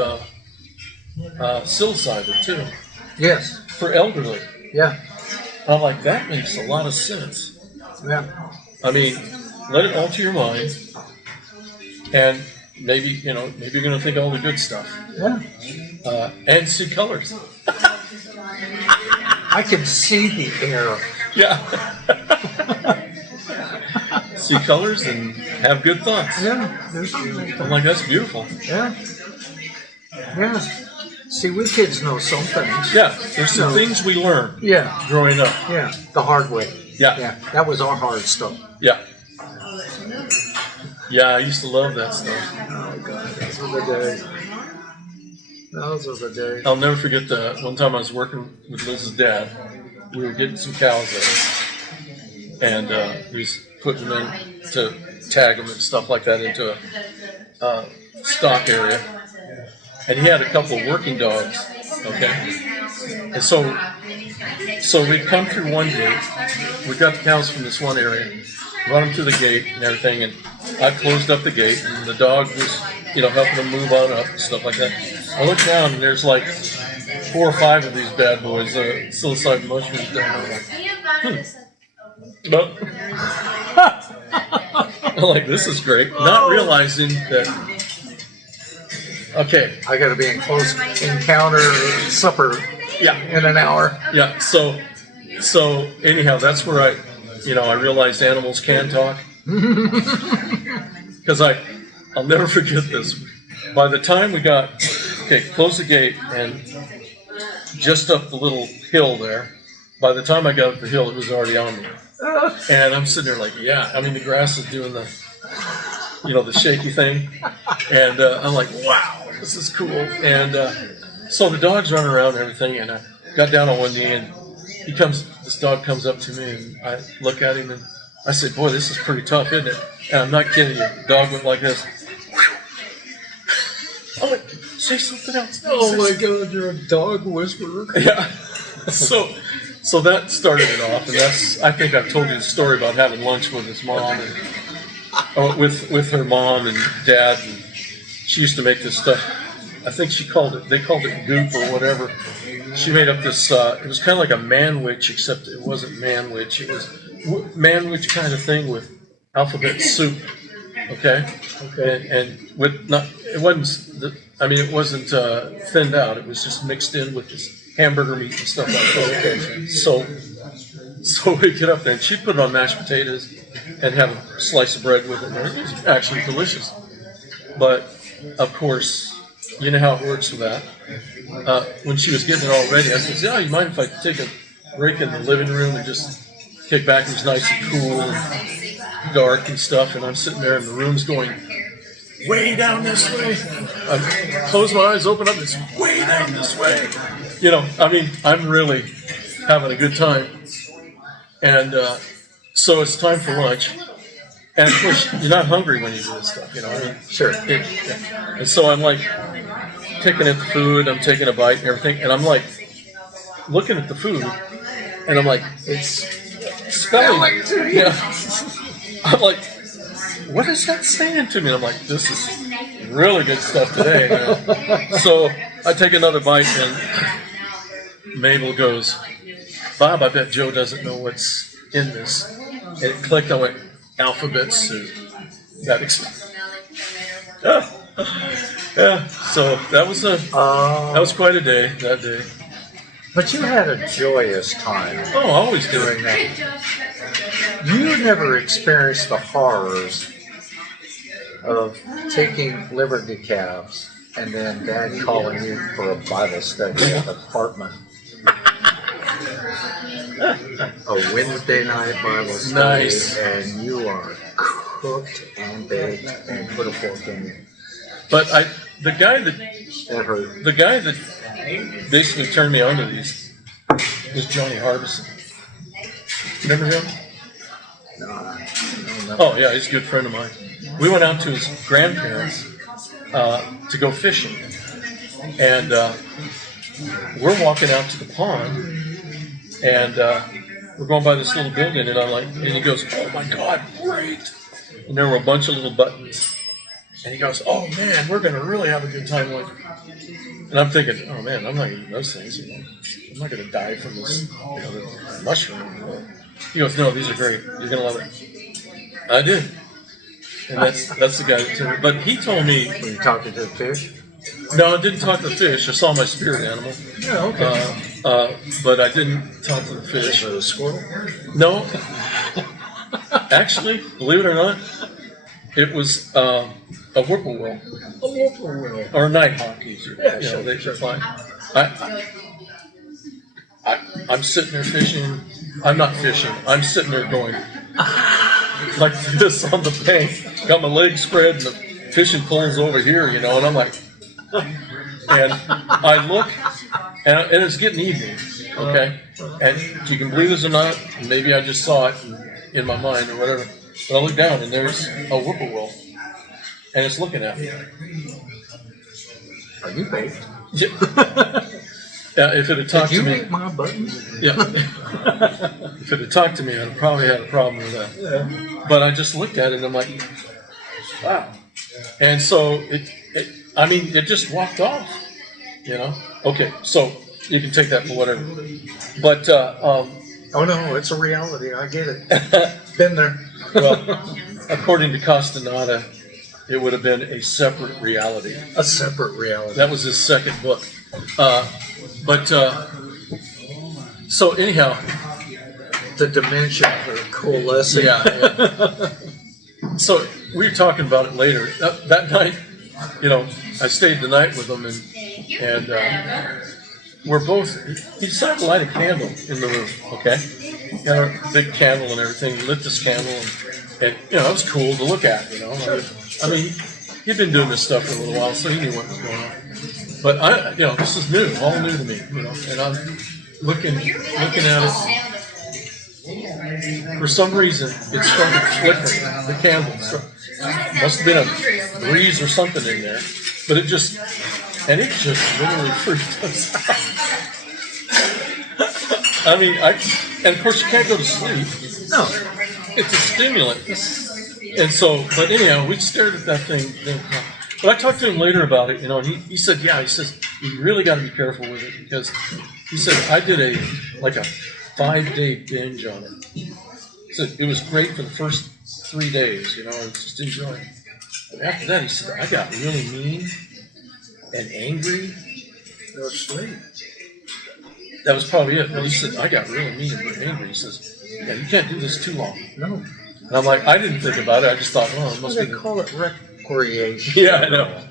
psilocybin too Yes. for elderly. Yeah. I'm like, that makes a lot of sense. Yeah. I mean, let it alter your mind, and maybe you're going to think all the good stuff. Yeah. And see colors. I can see the air. Yeah. See colors and have good thoughts. Yeah. I'm like, that's beautiful. Yeah. Yeah. See, we kids know some things. Yeah, there's some things we learn Yeah. growing up. Yeah. The hard way. Yeah, Yeah. That was our hard stuff. yeah. Yeah, I used to love that stuff. Oh God, those were the days. Those were the days. I'll never forget the one time I was working with Liz's dad. We were getting some cows in, and he was putting them in to tag them and stuff like that into a stock area. And he had a couple of working dogs, okay? And so we'd come through one gate. We got the cows from this one area, run them to the gate and everything, and I closed up the gate, and the dog was, helping them move on up and stuff like that. I look down, and there's like 4 or 5 of these bad boys, psilocybin mushrooms down there. But I'm like, this is great. Not realizing that. Okay. I got to be in close encounter supper Yeah. in an hour. Yeah. So anyhow, that's where I realized animals can talk. Because I'll never forget this. By the time we closed the gate and just up the little hill there, by the time I got up the hill, it was already on me. And I'm sitting there like, the grass is doing the shaky thing. And I'm like, wow, this is cool. And so the dog's running around and everything, and I got down on one knee, and this dog comes up to me, and I look at him, and I said, boy, this is pretty tough, isn't it? And I'm not kidding you. The dog went like this. I'm like, say something else. Oh my God, you're a dog whisperer. Yeah. So that started it off, and I think I've told you the story about having lunch with his mom and with her mom and dad, and she used to make this stuff. I think they called it goop or whatever. She made up this, it was kind of like a manwich, except it wasn't manwich. It was manwich kind of thing with alphabet soup. Okay. And with it wasn't thinned out. It was just mixed in with this hamburger meat and stuff like that. Okay. So we get up there, and she'd put it on mashed potatoes and have a slice of bread with it. And it was actually delicious. But of course, you know how it works with that. When she was getting it all ready, I said, you mind if I take a break in the living room and just kick back? It was nice and cool and dark and stuff, and I'm sitting there, and the room's going way down this way. I close my eyes, open up, and it's way down this way. I'm really having a good time. And so it's time for lunch. And of course, you're not hungry when you do this stuff, Sure. And so I'm like picking at the food, I'm taking a bite and everything, and I'm like looking at the food, and I'm like, it's spelling to you. Yeah. I'm like, what is that saying to me? And I'm like, this is really good stuff today, man. So I take another bite, and Mabel goes, Bob, I bet Joe doesn't know what's in this. And it clicked. I went, alphabet soup. That yeah. So that was quite a day that day. But you had a joyous time. Oh, I always do. Doing that. You never experienced the horrors of taking Liberty cabs and then Dad calling you for a Bible study at the apartment. A Wednesday night Bible study, Nice. And you are cooked and baked and put a fork in you. But the guy That hurt. that basically turned me onto these was Johnny Harbison. Remember him? No. Oh yeah, he's a good friend of mine. We went out to his grandparents to go fishing, and we're walking out to the pond, and we're going by this little building, and he goes, "Oh my God, great!" And there were a bunch of little buttons, and he goes, "Oh man, we're gonna really have a good time." And I'm thinking, "Oh man, I'm not eating those things. I'm not gonna die from this mushroom." He goes, "No, these are great. You're gonna love it." I did. And that's the guy that told me. But he told me. Were you talking to the fish? No, I didn't talk to the fish. I saw my spirit animal. Yeah, okay. But I didn't talk to the fish. The squirrel? No. Actually, believe it or not, it was A whippoorwill. A whippoorwill. Or nighthawks. Or, Yeah, you know, sure, they sure. fly. I'm sitting there fishing. I'm not fishing. I'm sitting there going like this on the bank. Got my legs spread and the fishing pole's over here, you know, and I'm like, and I look, and it's getting evening, okay? And you can believe this or not, maybe I just saw it in my mind or whatever, but I look down and there's a whippoorwill, and it's looking at me. Are you baked? Yeah. Yeah, if it had talked Did you to me, eat my buttons? yeah. If it had talked to me, I'd probably had a problem with that. Yeah. But I just looked at it and I'm like, wow. And so it just walked off, you know? Okay, so you can take that for whatever. But, Oh no, it's a reality. I get it. Been there. well, according to Castaneda, it would have been a separate reality. A separate reality. That was his second book. So anyhow, The dimensions are coalescing. yeah. So we were talking about it later. That night, you know, I stayed the night with him, and we're both. He decided to light a candle in the room. Okay, got a big candle and everything. He lit this candle, and you know, it was cool to look at. You know, I mean, he'd been doing this stuff for a little while, so he knew what was going on. But you know, this is new, all new to me. You know, and I'm looking at it. For some reason, it started flickering. The candle must have been a breeze or something in there, but it just literally freaked us out. I mean, and of course you can't go to sleep. No. It's a stimulant. And so, but anyhow, we stared at that thing. But I talked to him later about it, you know, and he said, yeah, he says, you really got to be careful with it because he said, I did a 5-day binge on it. He said, it was great for the first 3 days, you know, I was just enjoying it. But after that, he said, I got really mean and angry. No sleep. That was probably it. But he said, I got really mean and angry. He says, yeah, you can't do this too long. No. And I'm like, I didn't think about it. I just thought, oh, it must They be. call it recreation. Yeah, I know.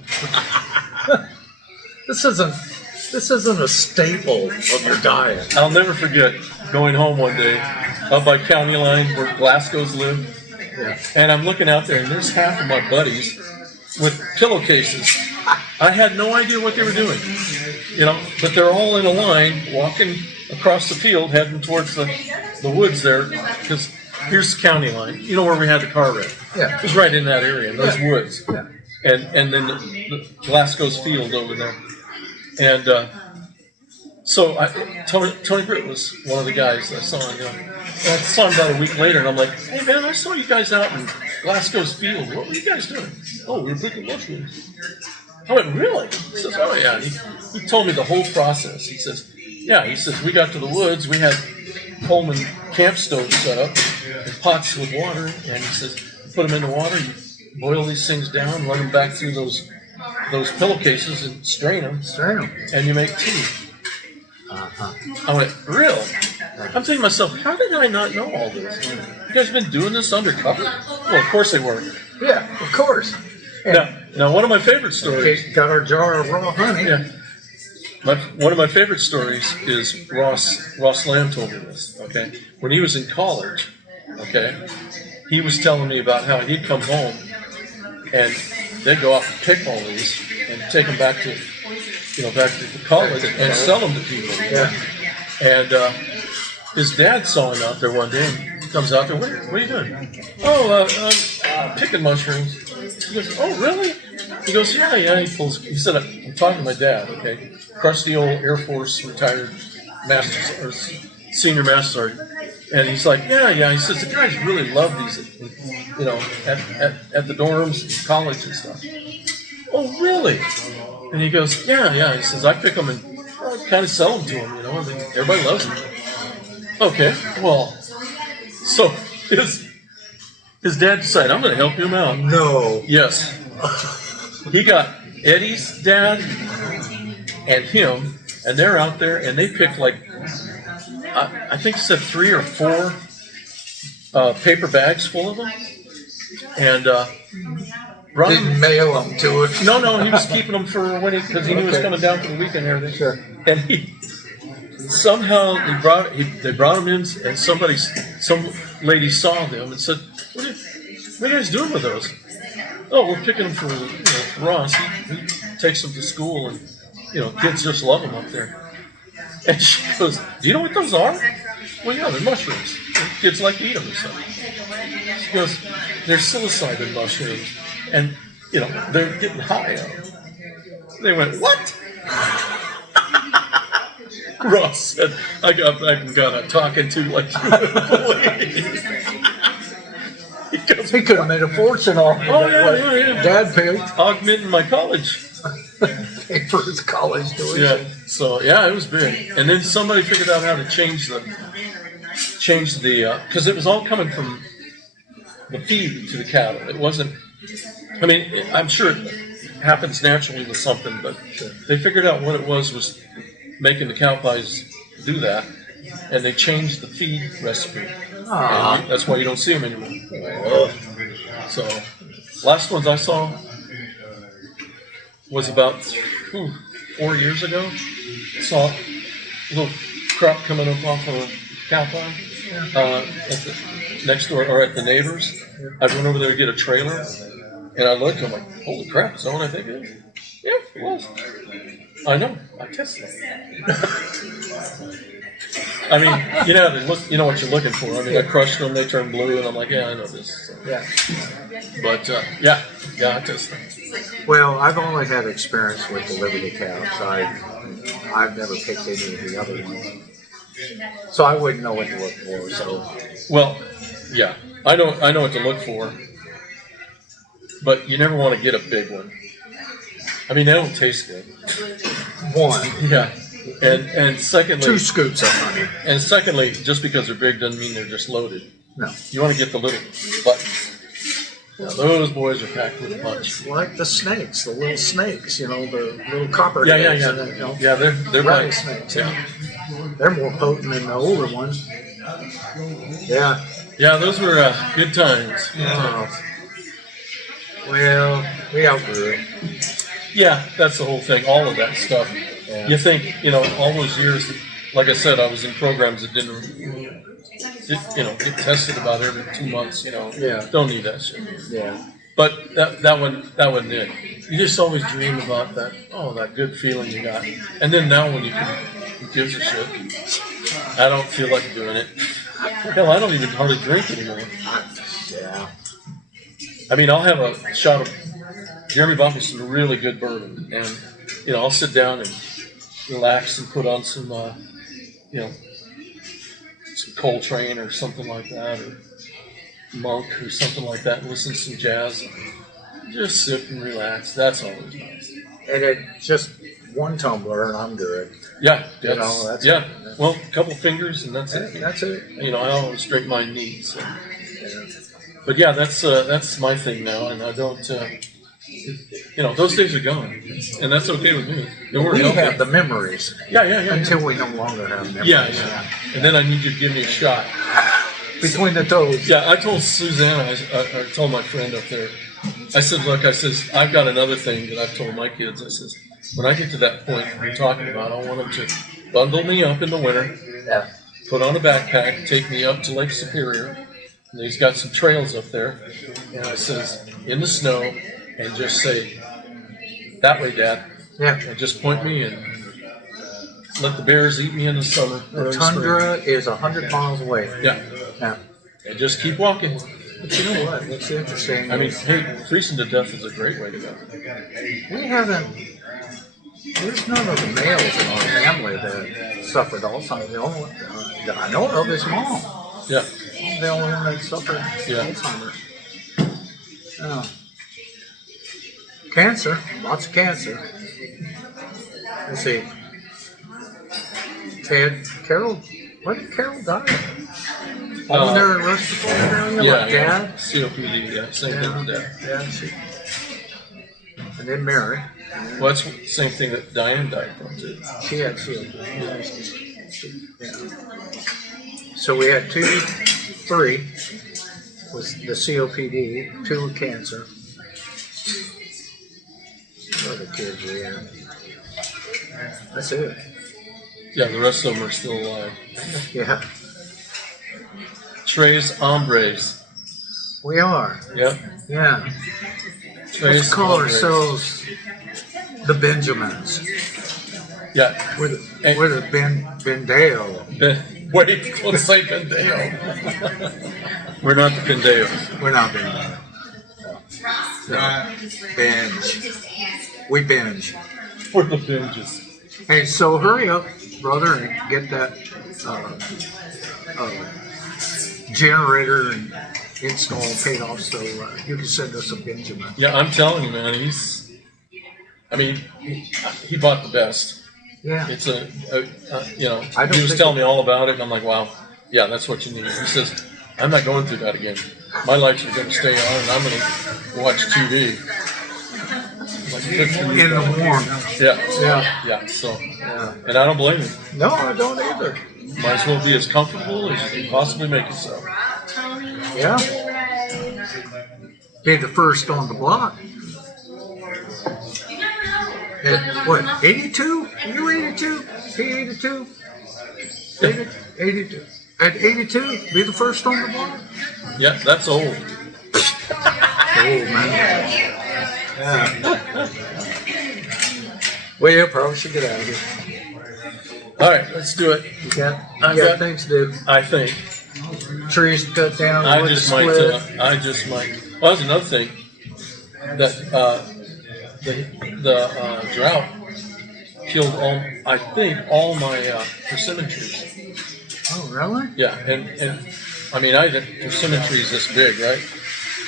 This isn't a staple of your diet. I'll never forget going home one day up by County Line where Glasgow's live. Yeah. And I'm looking out there and there's half of my buddies with pillowcases. I had no idea what they were doing, you know, but they're all in a line walking across the field heading towards the woods there because here's the county line. You know where we had the car wreck? Yeah. It was right in that area, in those woods. Yeah. And then the Glasgow's field over there. And so Tony Britt was one of the guys I saw him. You know, and I saw him about a week later, and I'm like, hey man, I saw you guys out in Glasgow's field. What were you guys doing? Oh, we were picking mushrooms. I went, really? He says, oh yeah. He told me the whole process. He says, yeah. He says, we got to the woods. We had Coleman camp stoves set up and pots with water. And he says, you put them in the water, you boil these things down, run them back through those pillowcases and strain them, and you make tea. I went, really? I'm thinking to myself, how did I not know all this? You guys been doing this undercover? Well, of course they were. Yeah, of course. Now, one of my favorite stories. Got our jar of raw honey. Yeah. One of my favorite stories is Ross Lamb told me this, okay? When he was in college, okay, he was telling me about how he'd come home and they'd go out and pick all these and take them back to the college and sell them to people. Yeah. And his dad saw him out there one day and he comes out there, what are you doing? Oh, picking mushrooms. He goes, oh, really? He goes, yeah. He said, I'm talking to my dad, okay? Crusty old Air Force retired senior master sergeant. And he's like, yeah. He says, the guys really love these, you know, at the dorms and college and stuff. Oh, really? And he goes, yeah. He says, I pick them and kind of sell them to them, you know, and everybody loves them. Okay, well, so his dad decided, I'm going to help him out. No. Yes. He got Eddie's dad and him, and they're out there, and they picked like, I think he said 3 or 4 paper bags full of them. And brought Didn't him. mail them to us. No, he was keeping them for when because he knew he was Okay. coming down for the weekend and everything. Sure. And he somehow they brought him in, and some lady saw them and said, "What are you guys doing with those?" "Oh, we're picking them for for Ross. He takes them to school, and kids just love them up there." And she goes, "Do you know what those are?" "Well, yeah, they're mushrooms. Kids like to eat them and stuff." She goes, "They're psilocybin mushrooms, and they're getting high on them." They went, "What?" Ross said, "I got back and got a talking to like you wouldn't believe." He goes, He could have made a fortune off of "Oh, it. yeah, Like yeah, yeah. Dad paid Augmenting my college." for his college tuition. Yeah. So it was big. And then somebody figured out how to change the because it was all coming from the feed to the cattle. It wasn't. I mean, I'm sure it happens naturally with something, but they figured out what it was making the cow pies do that, and they changed the feed recipe. Ah. And that's why you don't see them anymore. So, last ones I saw was about 4 years ago. Saw a little crop coming up off of a cow pie at the next door or at the neighbors. I went over there to get a trailer, and I looked. I'm like, "Holy crap! Is that what I think it is?" Yeah, it was. I know. I tested it. I mean, they look. You know what you're looking for. I mean, I crushed them. They turned blue, and I'm like, "Yeah, I know this." So. Yeah. But I tested them. Well, I've only had experience with the Liberty cows. I've never picked any of the other ones, so I wouldn't know what to look for. So, Well, yeah, I know what to look for, but you never want to get a big one. I mean, they don't taste good. one, Yeah, and secondly, 2 scoops of honey. and secondly, just because they're big doesn't mean they're just loaded. No, You want to get the little buttons. Yeah, those boys are packed with punch. like the snakes, the little snakes. The little copper. Yeah. heads and then, Yeah, they're rattlesnakes. Yeah, They're more potent than the older ones. Yeah. yeah, those were good times. Well, we outgrew it. Yeah, that's the whole thing. All of that stuff. Yeah. You think, all those years, like I said, I was in programs that didn't, get tested about every 2 months, Yeah. Don't need that shit. Yeah. But that wasn't it. You just always dream about that good feeling you got. And then now when who gives a shit? I don't feel like doing it. Hell, I don't even hardly drink anymore. Yeah. I mean, I'll have a shot of, Jeremy bought me some really good bourbon, and, I'll sit down and relax and put on some, some Coltrane or something like that, or Monk or something like that, and listen to some jazz. Just sit and relax. That's always nice. And it's just one tumbler, and I'm good. Yeah, that's yeah. it. Well, a couple fingers, and that's it. That's it. I always drink mine neat. So. But yeah, that's my thing now, and I don't. Those days are gone, and that's okay with me. They weren't We healthy. have the memories Yeah. until we no longer have memories. Yeah. And then I need you to give me a shot. Between the toes. Yeah, I told Susanna, I told my friend up there, I said, look, I've got another thing that I've told my kids. I says, when I get to that point we're talking about, I want them to bundle me up in the winter, Yeah. put on a backpack, take me up to Lake Superior, and he's got some trails up there, and I says, in the snow, and just say, that way, Dad. Yeah. And just point me and let the bears eat me in the summer. The early tundra is 100 miles away. spring. Yeah. Yeah. And just keep walking. But you know what? What's interesting? I mean, is hey, freezing to death is a great way to go. we haven't. There's none of the males in our family that suffered Alzheimer's. The only one that I know of is Mom. Yeah. The only one that suffered Yeah. Alzheimer's. Cancer, lots of cancer. Let's see. Carol, what did Carol die of? Pulmonary respiratory failure, like Dad? COPD, yeah, same thing with Dad. Yeah, and then Mary. Well, that's the same thing that Diane died from, too. She had COPD. Yeah. So we had 3 was the COPD, 2 with cancer. of the kids are in. That's it. Yeah, the rest of them are still alive. Yeah, Tres hombres. we are. Yep. Yeah. Tres Let's call hombres. ourselves the Benjamins. Yeah. We're the Bendale. Wait, let's say Pendeo. We're not the Pendeos. We're not Bendale. No. Binge. We binge. We're the Binges. Hey, so hurry up, brother, and get that generator and install paid off so you can send us a Benjamin. Yeah, I'm telling you, man, he bought the best. Yeah. It's he I don't was think telling me all about it, and I'm like, wow, yeah, that's what you need. He says, I'm not going through that again. My lights are going to stay on, and I'm going to watch TV. Like, good for you. In the warm. Yeah, Yeah. yeah, so, Yeah. and I don't blame him. No, I don't either. Might as well be as comfortable as you can possibly make yourself. Yeah. Be the first on the block. At what, 82? You 82? He 82? 82. At 82, be the first on the block? Yeah, that's old. Oh, man. Yeah. Well, you probably should get out of here. All right, let's do it. You got, I've you got got- things to do. I think. Trees to cut down. I wood to just might. split. I just might. Well, that's another thing. That the drought killed all my persimmon trees. Oh, really? Yeah, and I mean, persimmon trees this big, right?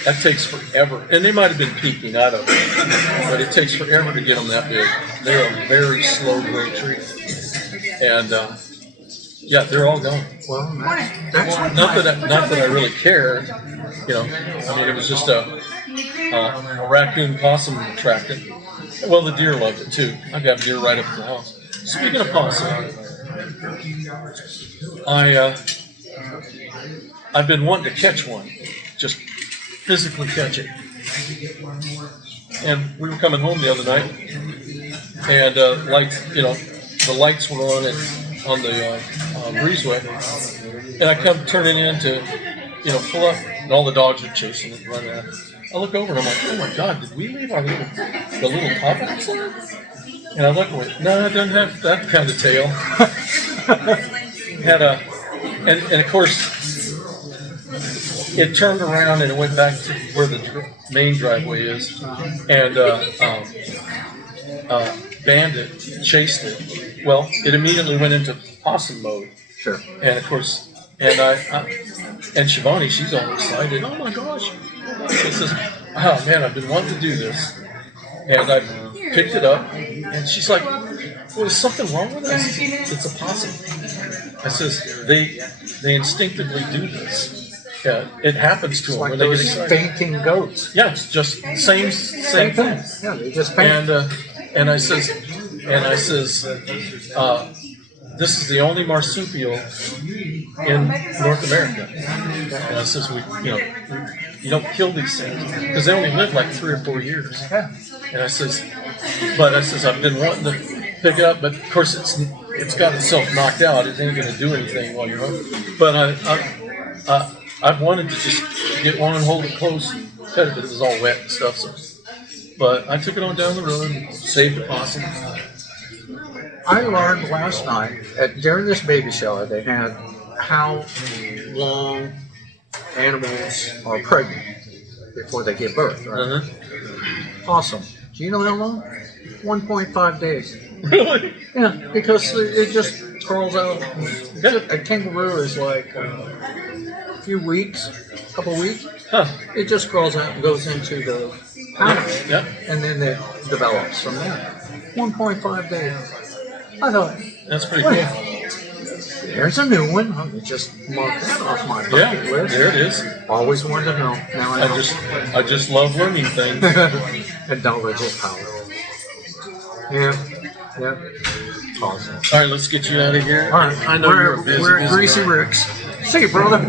That takes forever, and they might have been peaking. I don't know, but it takes forever to get them that big. They're a very slow growing tree, and yeah, they're all gone. Well, that's what Not that I really care, you know. I mean, it was just a raccoon possum tracked it. Well, the deer loved it too. I've got deer right up at the house. Speaking of possum, I've been wanting to catch one, just physically catch it. And we were coming home the other night, and the lights were on the breezeway, and I come turning in to, pull up, and all the dogs are chasing it, running out. I look over and I'm like, oh my God, did we leave the little pup outside? And I look and went, no, it doesn't have that kind of tail. And of course, it turned around and it went back to where the main driveway is, and Bandit chased it. Well, it immediately went into possum mode. Sure. And of course, and Shivani, she's all excited. Oh my gosh! She says, "Oh man, I've been wanting to do this," and I picked it up, and she's like, "Well, is something wrong with it?" I said, "It's a possum." I says, "They instinctively do this. Yeah, it happens to It's them like when they get those excited." fainting goats. Yeah, it's just same thing. Yeah, they just faint. And I says, this is the only marsupial in North America. And I says, you don't kill these things because they only live like 3 or 4 years. Yeah. And I says, I've been wanting to pick it up, but of course it's got itself knocked out. It ain't going to do anything while you're home. But I've wanted to just get one and hold it close and pet it, but it was all wet and stuff. So, but I took it on down the road and saved the possum. I learned last night during this baby shower they had how long animals are pregnant before they give birth, right? Uh-huh. Awesome. Do you know how long? 1.5 days. Really? Yeah, because it just crawls out. A kangaroo is like a few weeks, couple weeks. Huh. It just crawls out and goes into the pouch, Yep. and then it develops from there. 1.5 days. I thought, That's pretty cool. there's a new one. Let me just mark that off my Yeah, bucket list. there it is. Always wanted to know. Now I know. I just love learning things. And knowledge is power. Yeah. Awesome. All right, let's get you out of here. All right. I know you're a busy we're at guy. Greasy Rick's. See you, brother.